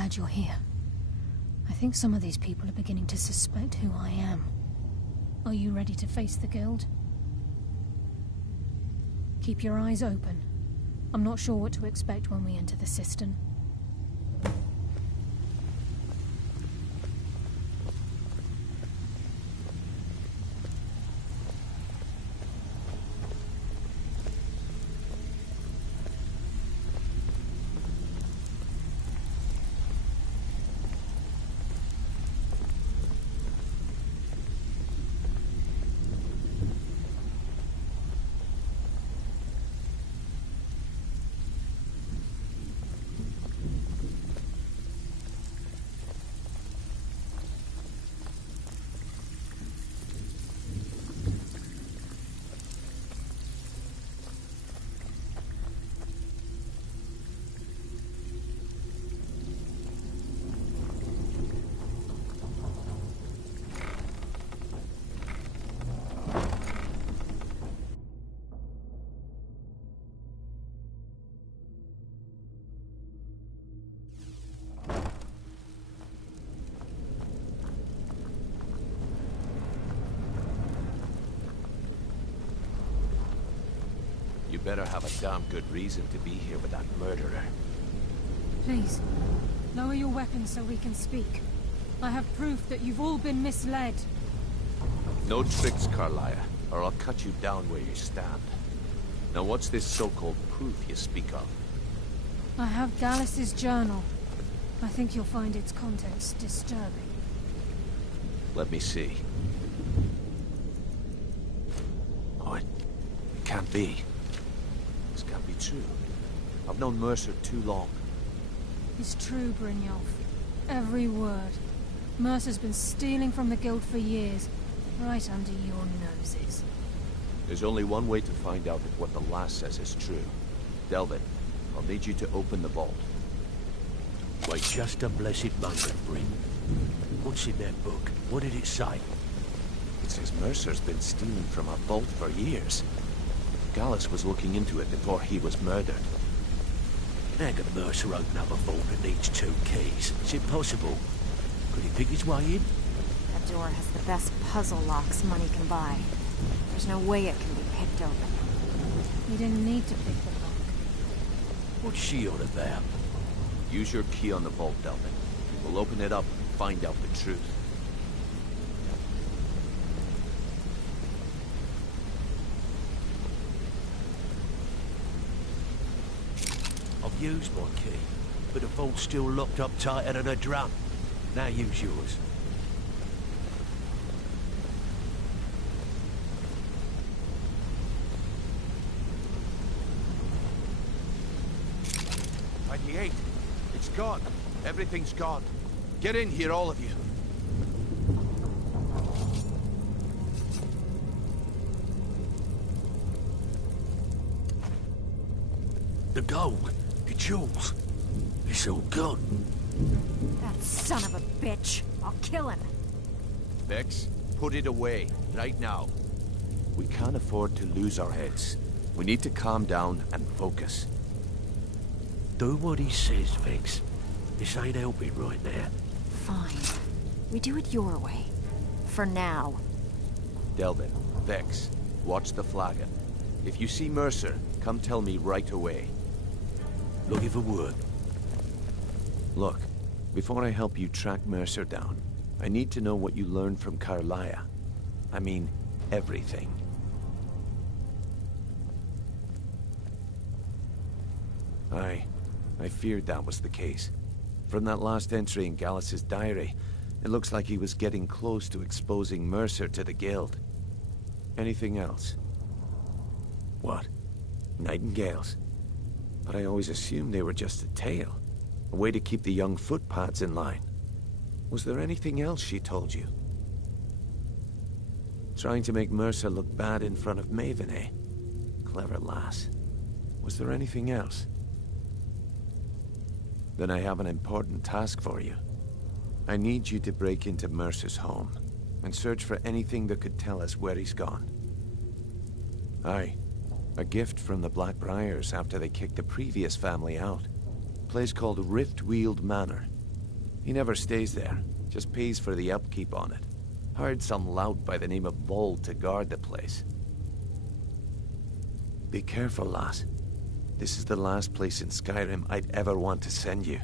glad you're here. I think some of these people are beginning to suspect who I am. Are you ready to face the Guild? Keep your eyes open. I'm not sure what to expect when we enter the cistern. You better have a damn good reason to be here with that murderer. Please, lower your weapons so we can speak. I have proof that you've all been misled. No tricks, Carlia, or I'll cut you down where you stand. Now what's this so-called proof you speak of? I have Gallus's journal. I think you'll find its contents disturbing. Let me see. Oh, it can't be. This can't be true. I've known Mercer too long. It's true, Brynjolf. Every word. Mercer's been stealing from the Guild for years, right under your noses. There's only one way to find out if what the lass says is true. Delvin, I'll need you to open the vault. Wait just a blessed moment, Bryn. What's in that book? What did it say? It says Mercer's been stealing from a vault for years. Gallus was looking into it before he was murdered. How can Mercer open up a vault that needs 2 keys? It's impossible. Could he pick his way in? That door has the best puzzle locks money can buy. There's no way it can be picked open. You didn't need to pick the lock. What's she on about? Use your key on the vault, Delvin. We'll open it up and find out the truth. I've used my key, but the vault's still locked up tighter than a drum. Now use yours. It's gone. Everything's gone. Get in here, all of you. The gold, the jewels, it's all gone. That son of a bitch. I'll kill him. Vex, put it away, right now. We can't afford to lose our heads. We need to calm down and focus. Do what he says, Vex. This ain't helping right now. Fine. We do it your way. For now. Delvin, Vex, watch the flagon. If you see Mercer, come tell me right away. Looking for work. Look, before I help you track Mercer down, I need to know what you learned from Carlia. I mean, everything. I feared that was the case. From that last entry in Gallus's diary, it looks like he was getting close to exposing Mercer to the Guild. Anything else? What? Nightingales? But I always assumed they were just a tale. A way to keep the young footpads in line. Was there anything else she told you? Trying to make Mercer look bad in front of Maven, eh? Clever lass. Was there anything else? Then I have an important task for you. I need you to break into Mercer's home and search for anything that could tell us where he's gone. Aye, a gift from the Blackbriars after they kicked the previous family out. A place called Riftweald Manor. He never stays there, just pays for the upkeep on it. Hired some lout by the name of Vold to guard the place. Be careful, lass. This is the last place in Skyrim I'd ever want to send you.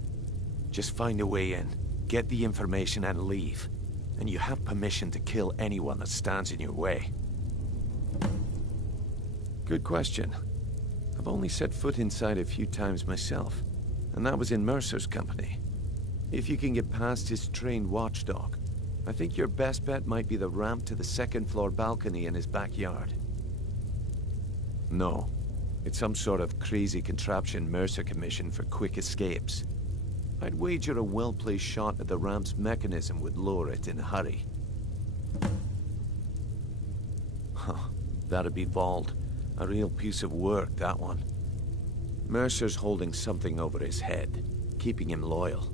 Just find a way in, get the information and leave. And you have permission to kill anyone that stands in your way. Good question. I've only set foot inside a few times myself, and that was in Mercer's company. If you can get past his trained watchdog, I think your best bet might be the ramp to the second-floor balcony in his backyard. No, it's some sort of crazy contraption Mercer commissioned for quick escapes. I'd wager a well-placed shot at the ramp's mechanism would lower it in a hurry. Huh, that'd be Vold. A real piece of work, that one. Mercer's holding something over his head, keeping him loyal.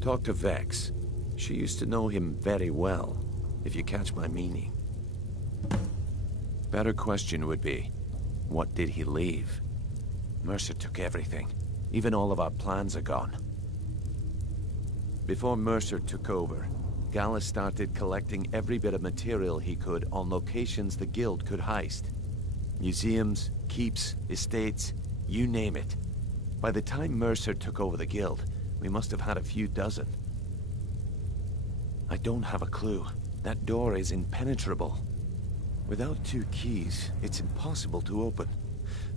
Talk to Vex. She used to know him very well, if you catch my meaning. Better question would be, what did he leave? Mercer took everything. Even all of our plans are gone. Before Mercer took over, Gallus started collecting every bit of material he could on locations the Guild could heist. Museums, keeps, estates, you name it. By the time Mercer took over the Guild, we must have had a few dozen. I don't have a clue. That door is impenetrable. Without 2 keys, it's impossible to open.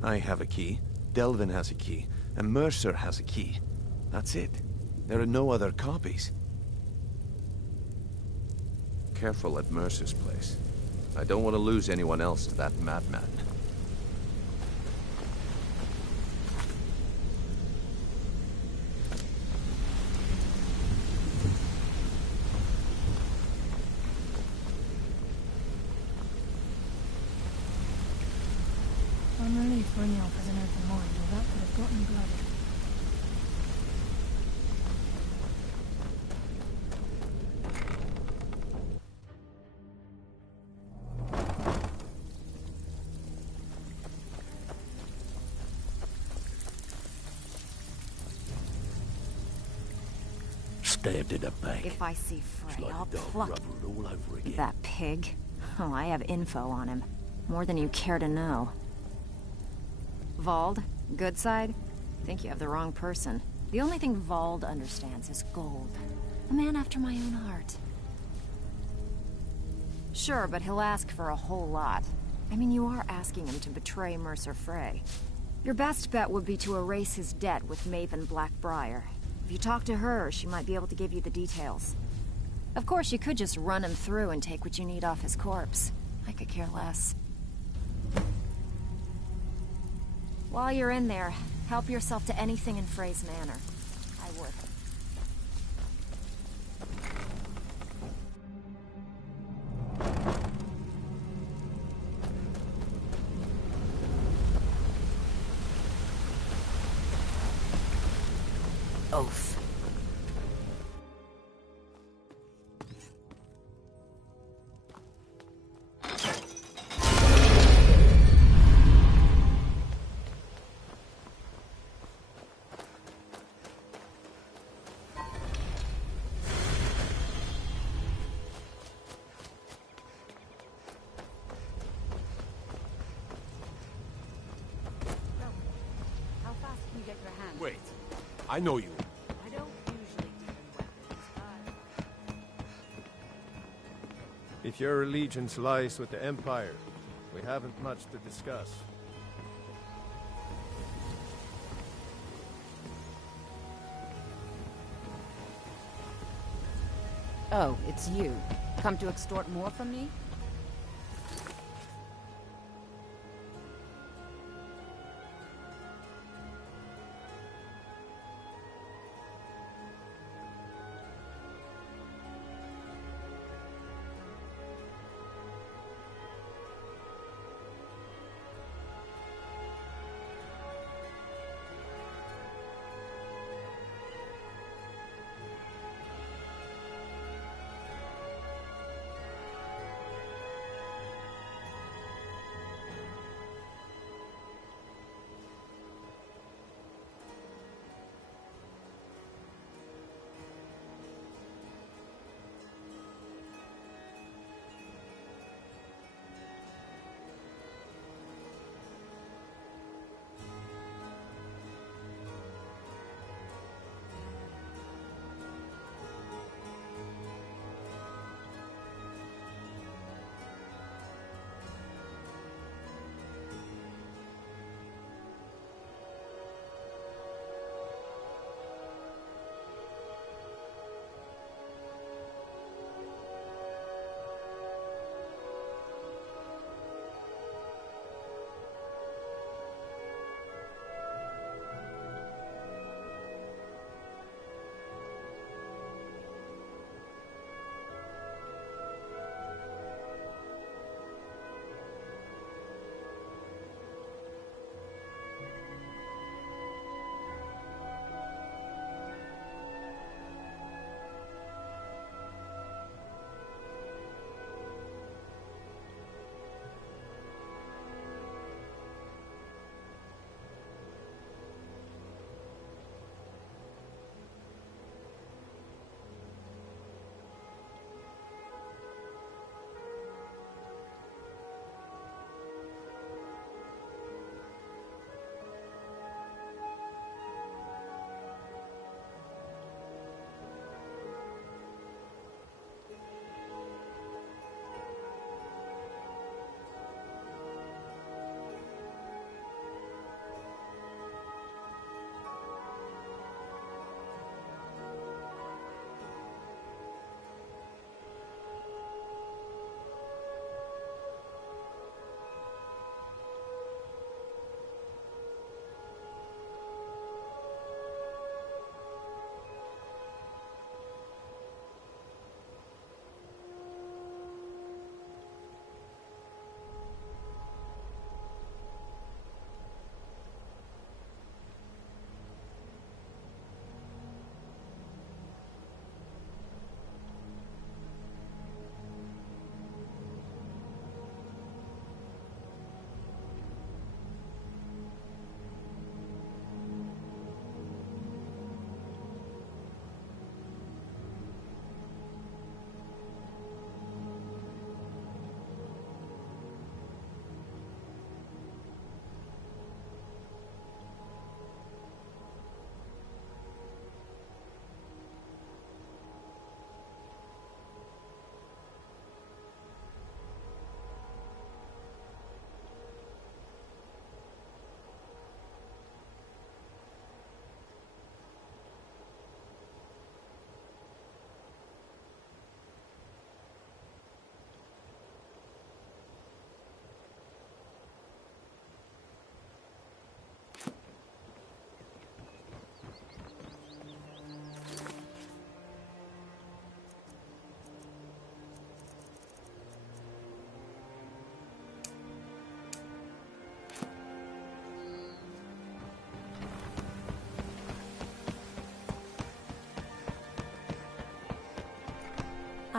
I have a key, Delvin has a key, and Mercer has a key. That's it. There are no other copies. Careful at Mercer's place. I don't want to lose anyone else to that madman. I'm relieved Brynjolf has an open mind, or that could have gotten bloody. Stabbed in the back. If I see Frey, like I'll dog pluck rubbered all over again. that pig. Oh, I have info on him. More than you care to know. Vold, good side? Think you have the wrong person. The only thing Vold understands is gold. A man after my own heart. Sure, but he'll ask for a whole lot. I mean, you are asking him to betray Mercer Frey. Your best bet would be to erase his debt with Maven Blackbriar. If you talk to her, she might be able to give you the details. Of course, you could just run him through and take what you need off his corpse. I could care less. While you're in there, help yourself to anything in Frey's manor. I would. Oath. Wait, I know you. I don't usually deal in weapons, but... If your allegiance lies with the Empire, we haven't much to discuss. Oh, it's you. Come to extort more from me?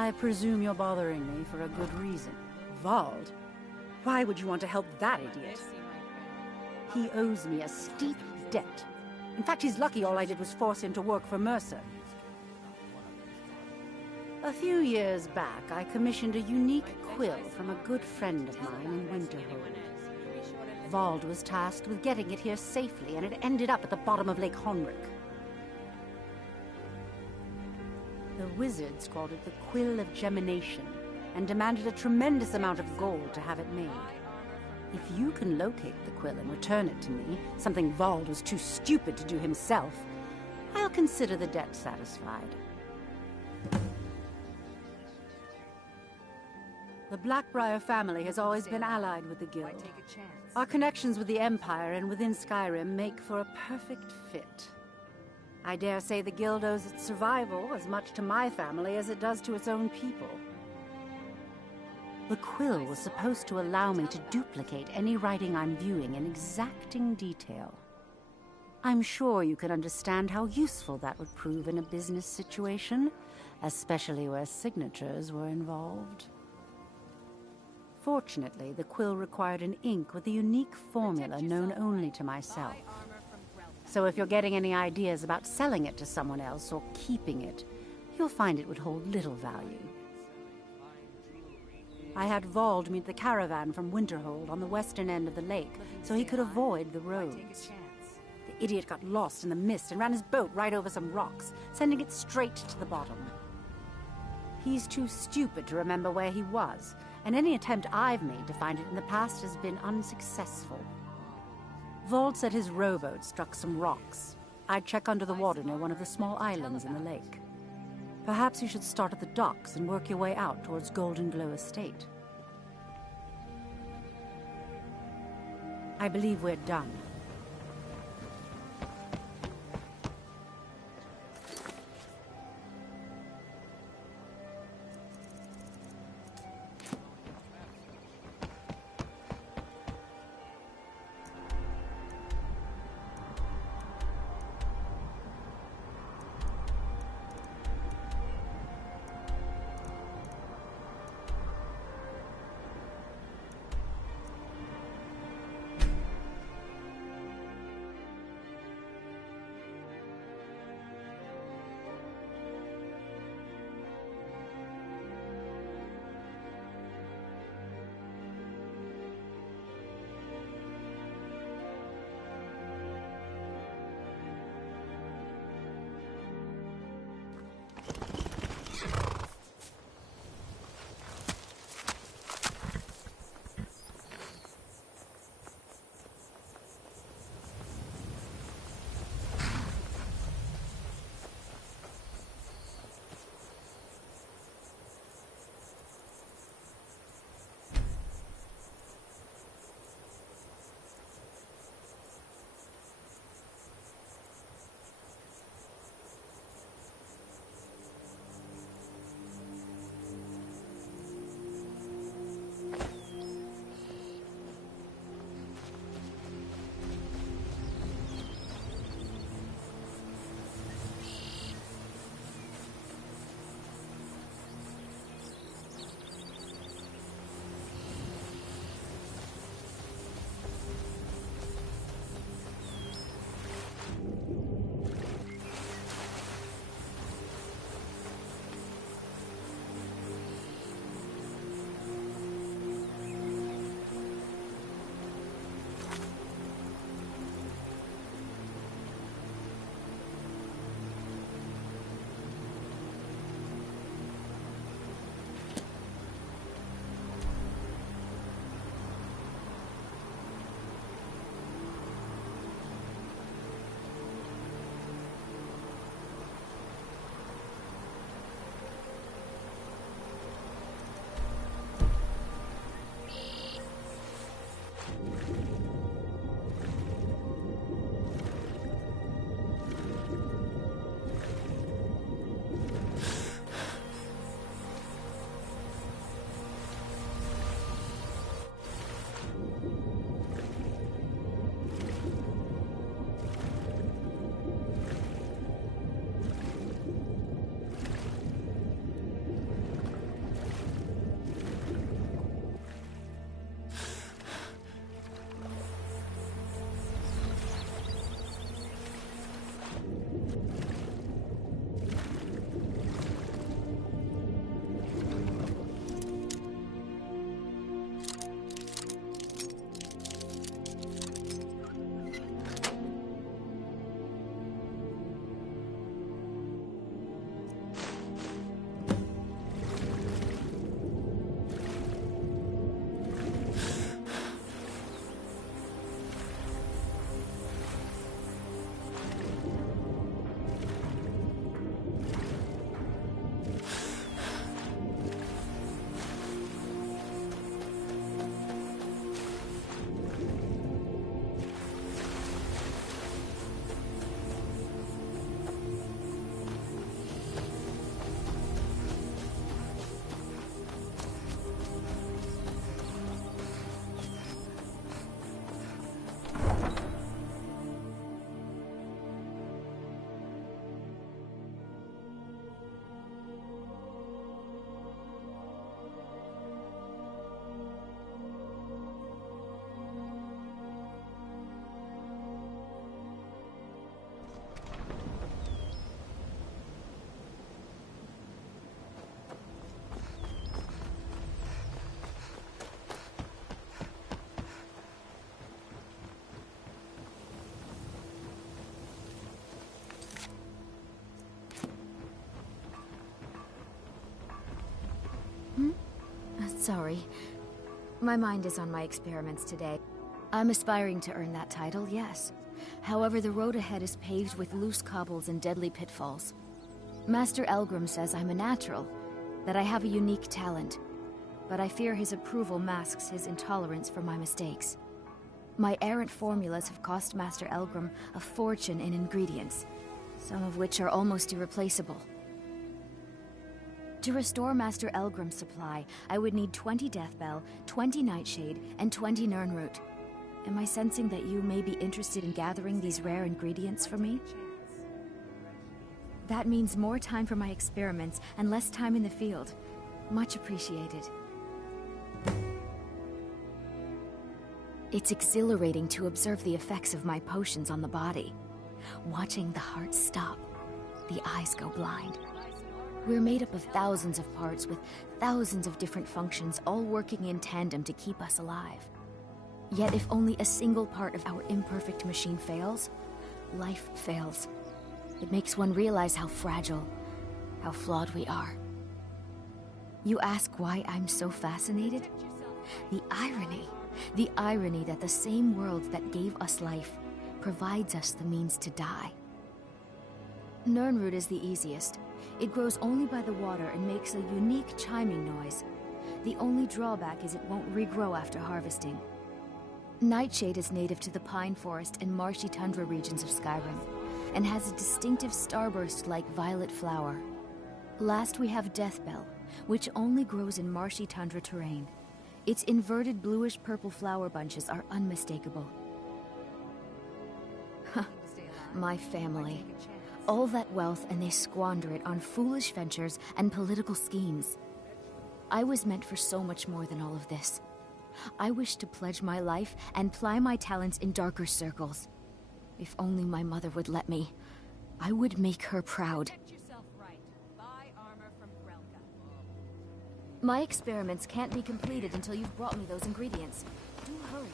I presume you're bothering me for a good reason. Vald? Why would you want to help that idiot? He owes me a steep debt. In fact, he's lucky all I did was force him to work for Mercer. A few years back, I commissioned a unique quill from a good friend of mine in Winterhold. Vald was tasked with getting it here safely, and it ended up at the bottom of Lake Honrick. The wizards called it the Quill of Gemination, and demanded a tremendous amount of gold to have it made. If you can locate the quill and return it to me, something Vald was too stupid to do himself, I'll consider the debt satisfied. The Blackbriar family has always been allied with the Guild. Our connections with the Empire and within Skyrim make for a perfect fit. I dare say the Guild owes its survival as much to my family as it does to its own people. The quill was supposed to allow me to duplicate any writing I'm viewing in exacting detail. I'm sure you can understand how useful that would prove in a business situation, especially where signatures were involved. Fortunately, the quill required an ink with a unique formula known only to myself. So if you're getting any ideas about selling it to someone else or keeping it, you'll find it would hold little value. I had Vald meet the caravan from Winterhold on the western end of the lake, so he could avoid the roads. The idiot got lost in the mist and ran his boat right over some rocks, sending it straight to the bottom. He's too stupid to remember where he was, and any attempt I've made to find it in the past has been unsuccessful. Vald said his rowboat struck some rocks. I'd check under the water near one of the small islands in the lake. Perhaps you should start at the docks and work your way out towards Golden Glow Estate. I believe we're done. Sorry. My mind is on my experiments today. I'm aspiring to earn that title, yes. However, the road ahead is paved with loose cobbles and deadly pitfalls. Master Elgrim says I'm a natural, that I have a unique talent, but I fear his approval masks his intolerance for my mistakes. My errant formulas have cost Master Elgrim a fortune in ingredients, some of which are almost irreplaceable. To restore Master Elgrim's supply, I would need 20 Deathbell, 20 Nightshade, and 20 Nirnroot. Am I sensing that you may be interested in gathering these rare ingredients for me? That means more time for my experiments and less time in the field. Much appreciated. It's exhilarating to observe the effects of my potions on the body. Watching the heart stop, the eyes go blind. We're made up of thousands of parts with thousands of different functions, all working in tandem to keep us alive. Yet if only a single part of our imperfect machine fails, life fails. It makes one realize how fragile, how flawed we are. You ask why I'm so fascinated? The irony that the same world that gave us life provides us the means to die. Nirnroot is the easiest. It grows only by the water and makes a unique chiming noise. The only drawback is it won't regrow after harvesting. Nightshade is native to the pine forest and marshy tundra regions of Skyrim, and has a distinctive starburst-like violet flower. Last we have Deathbell, which only grows in marshy tundra terrain. Its inverted bluish-purple flower bunches are unmistakable. My family. All that wealth and they squander it on foolish ventures and political schemes. I was meant for so much more than all of this. I wish to pledge my life and ply my talents in darker circles. If only my mother would let me, I would make her proud. My experiments can't be completed until you've brought me those ingredients. Do hurry.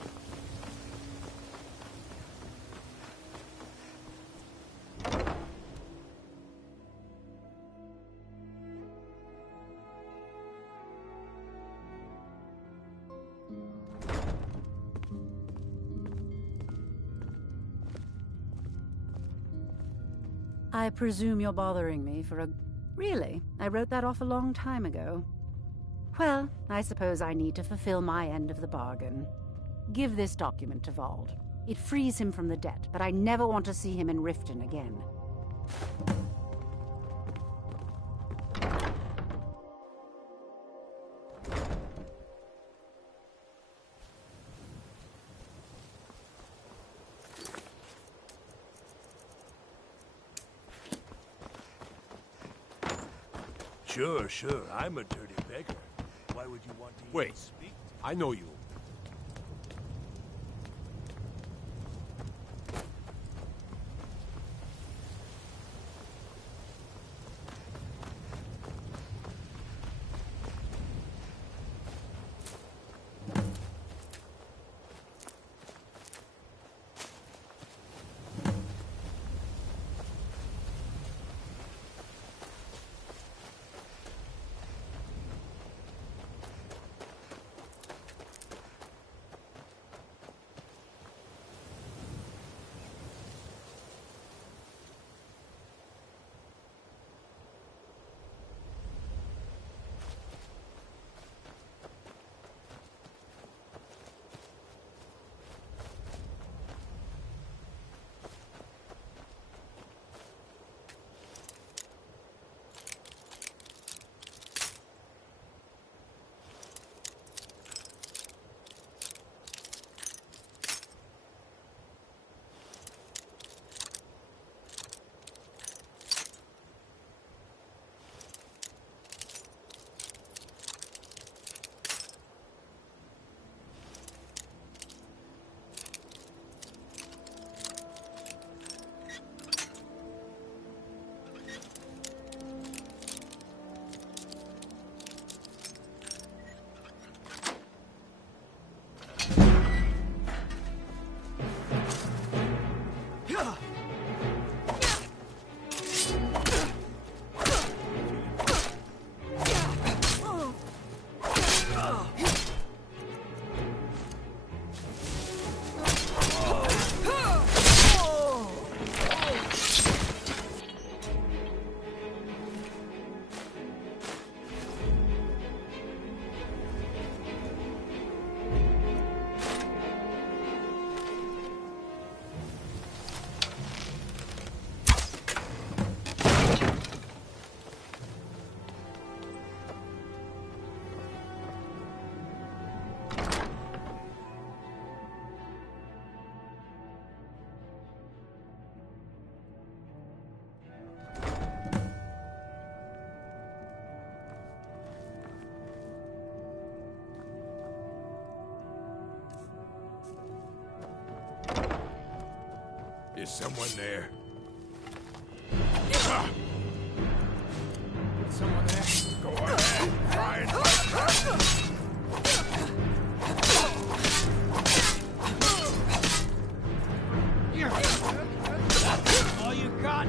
I presume you're bothering me for a... Really? I wrote that off a long time ago. Well, I suppose I need to fulfill my end of the bargain. Give this document to Vald. It frees him from the debt, but I never want to see him in Riften again. Sure. I'm a dirty beggar. Why would you want to even speak? I know you. Is someone there? Someone there? Go ahead, try and fight. All you got?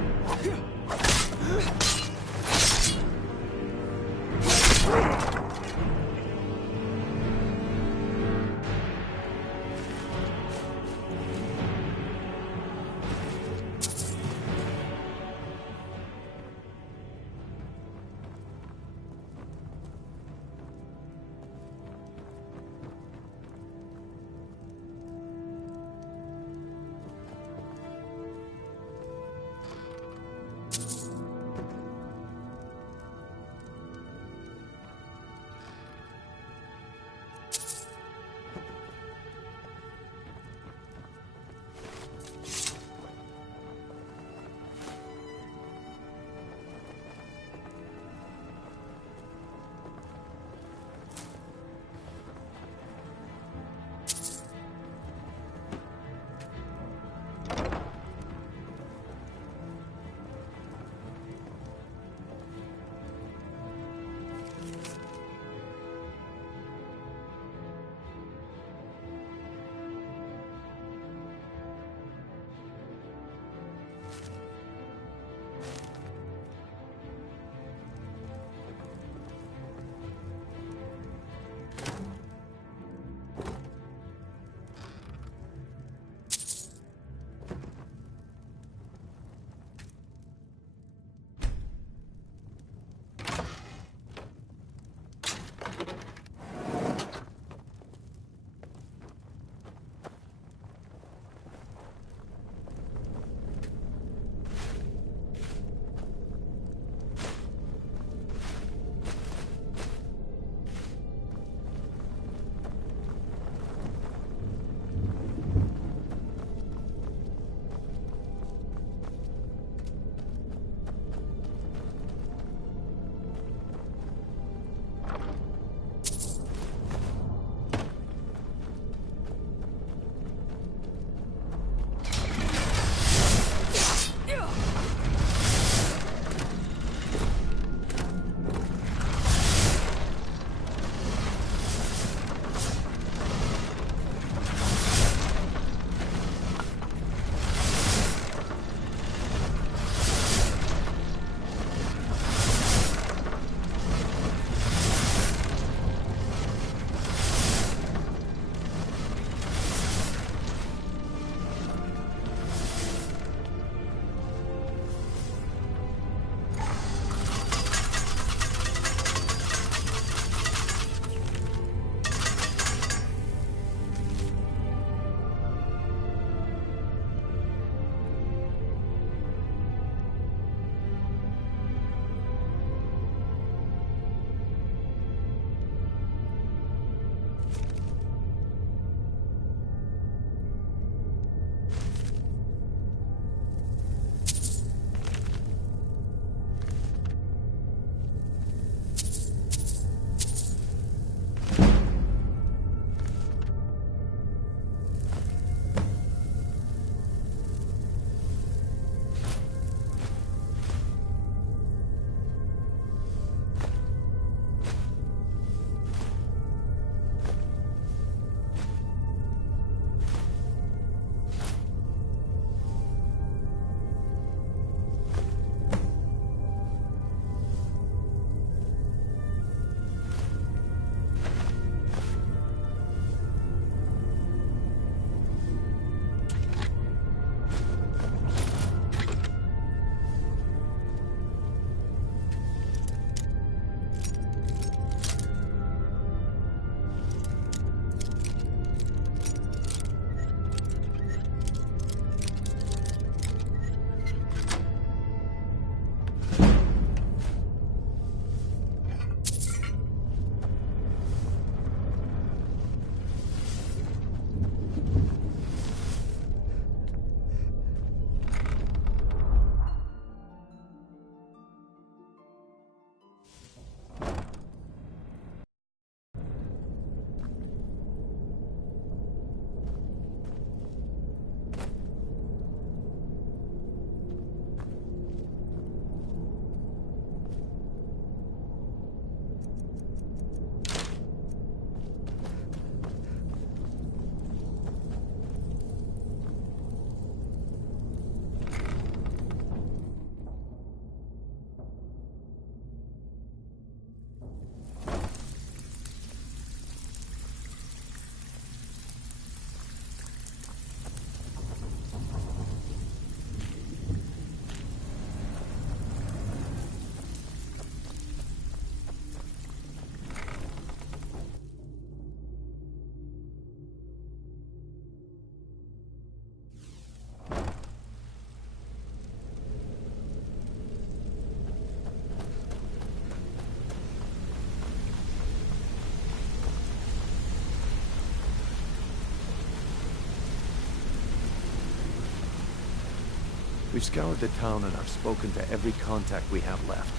We've scoured the town and I've spoken to every contact we have left.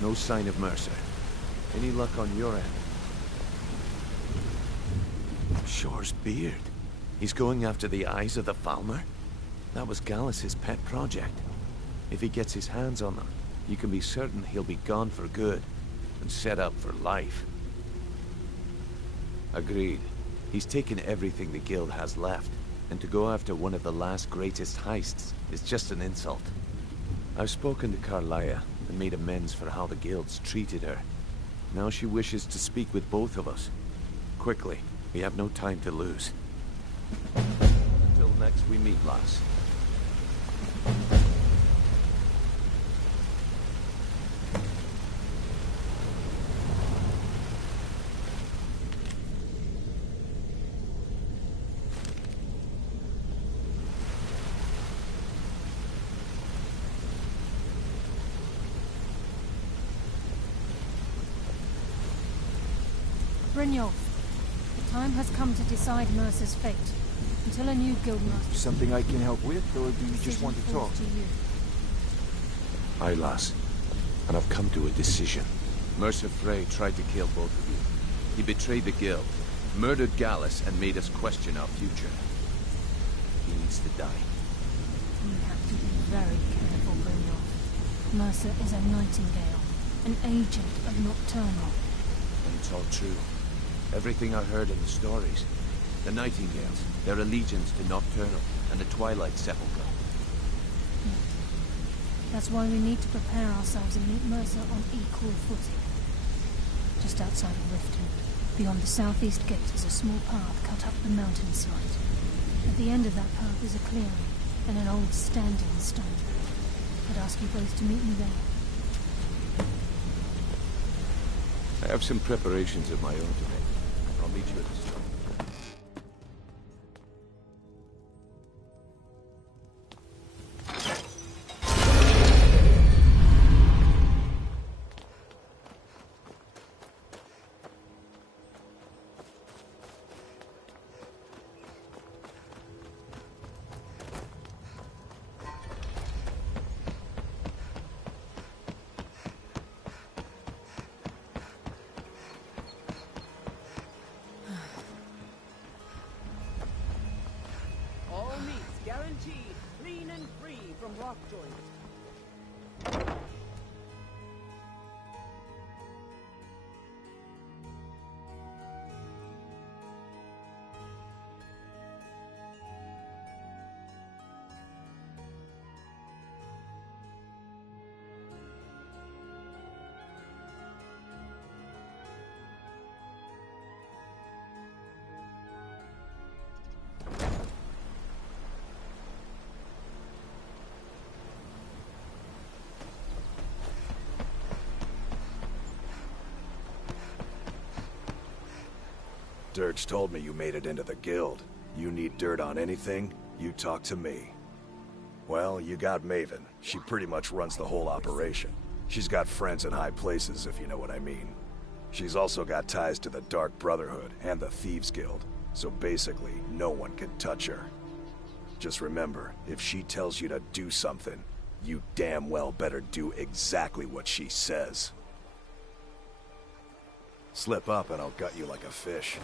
No sign of Mercer. Any luck on your end? Shore's beard. He's going after the eyes of the Falmer? That was Gallus's pet project. If he gets his hands on them, you can be certain he'll be gone for good, and set up for life. Agreed. He's taken everything the Guild has left, and to go after one of the last greatest heists is just an insult. I've spoken to Carlia and made amends for how the Guild's treated her. Now she wishes to speak with both of us. Quickly, we have no time to lose. Until next we meet, lass. Brynjolf, the time has come to decide Mercer's fate. Until a new guildmaster... Something I can help with, or do you just want to talk? To you. Aye, lass. And I've come to a decision. Mercer Frey tried to kill both of you. He betrayed the Guild, murdered Gallus, and made us question our future. He needs to die. We have to be very careful, Brynjolf. Mercer is a Nightingale, an agent of Nocturnal. And it's all true. Everything I heard in the stories. The Nightingales, their allegiance to Nocturnal, and the Twilight Sepulchre. That's why we need to prepare ourselves and meet Mercer on equal footing. Just outside of Riften, beyond the southeast gate is a small path cut up the mountainside. At the end of that path is a clearing and an old standing stone. I'd ask you both to meet me there. I have some preparations of my own to make. I'll meet you at the stone. Guaranteed, clean and free from rock joints. Dirge told me you made it into the Guild. You need dirt on anything, you talk to me. Well, you got Maven. She pretty much runs the whole operation. She's got friends in high places, if you know what I mean. She's also got ties to the Dark Brotherhood and the Thieves Guild, so basically, no one can touch her. Just remember, if she tells you to do something, you damn well better do exactly what she says. Slip up and I'll gut you like a fish.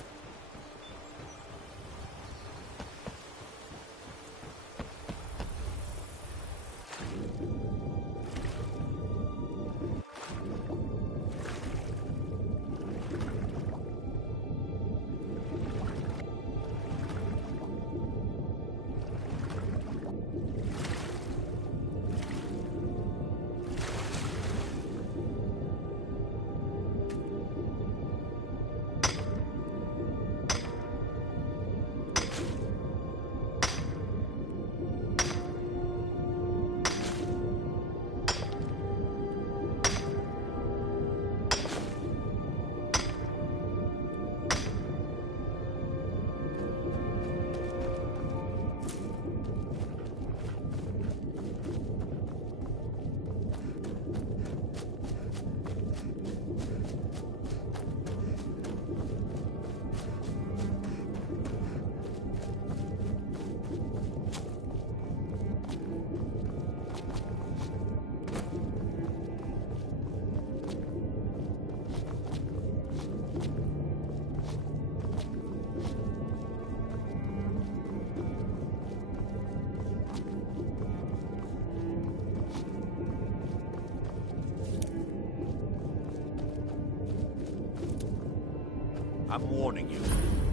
I'm warning you.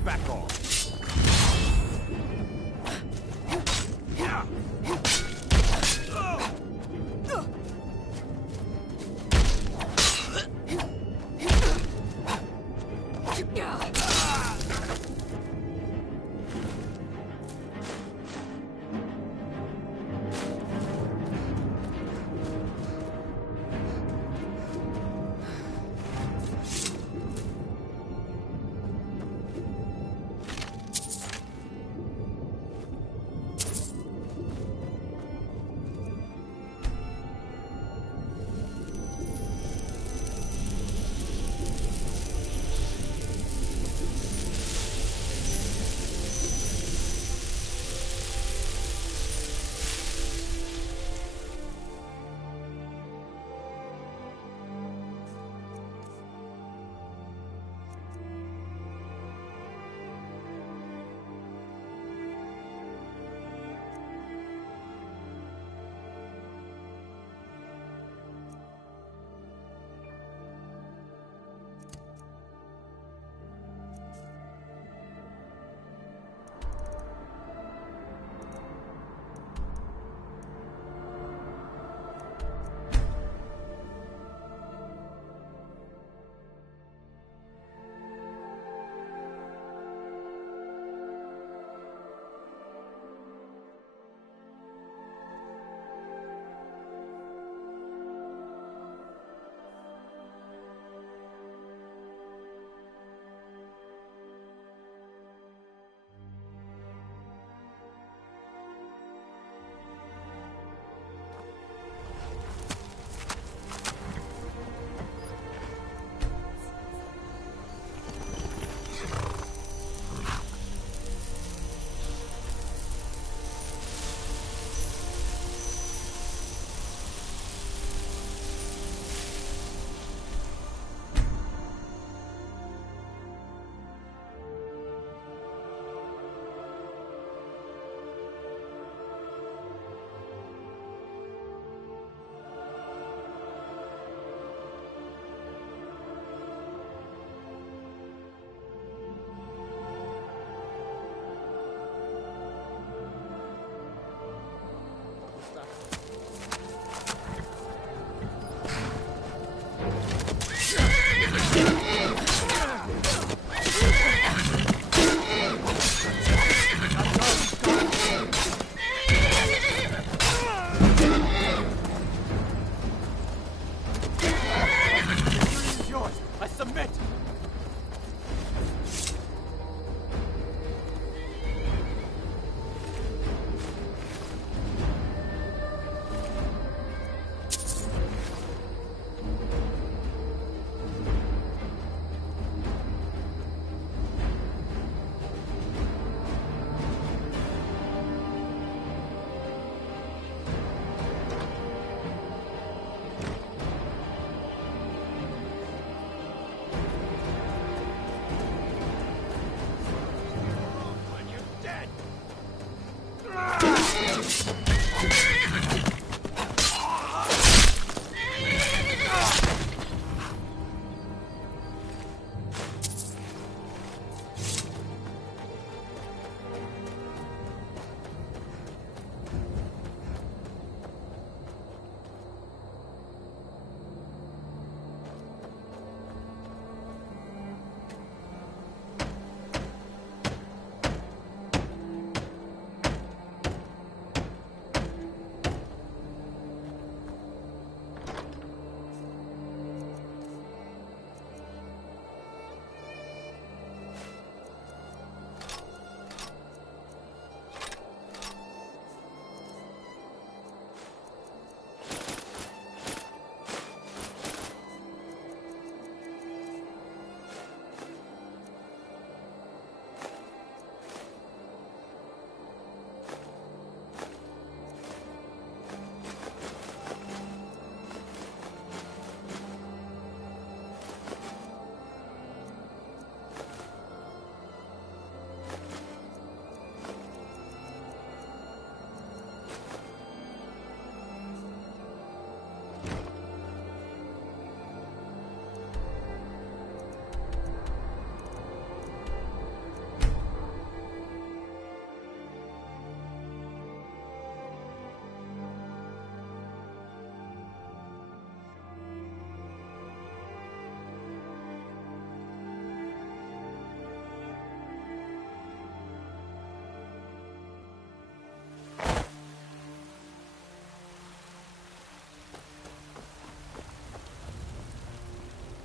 Back off.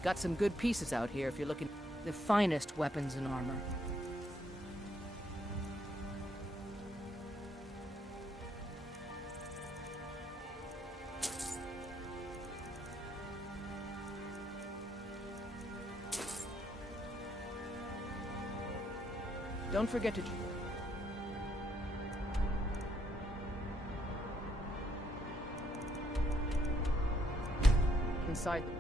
Got some good pieces out here if you're looking. The finest weapons and armor. Don't forget to... Inside the...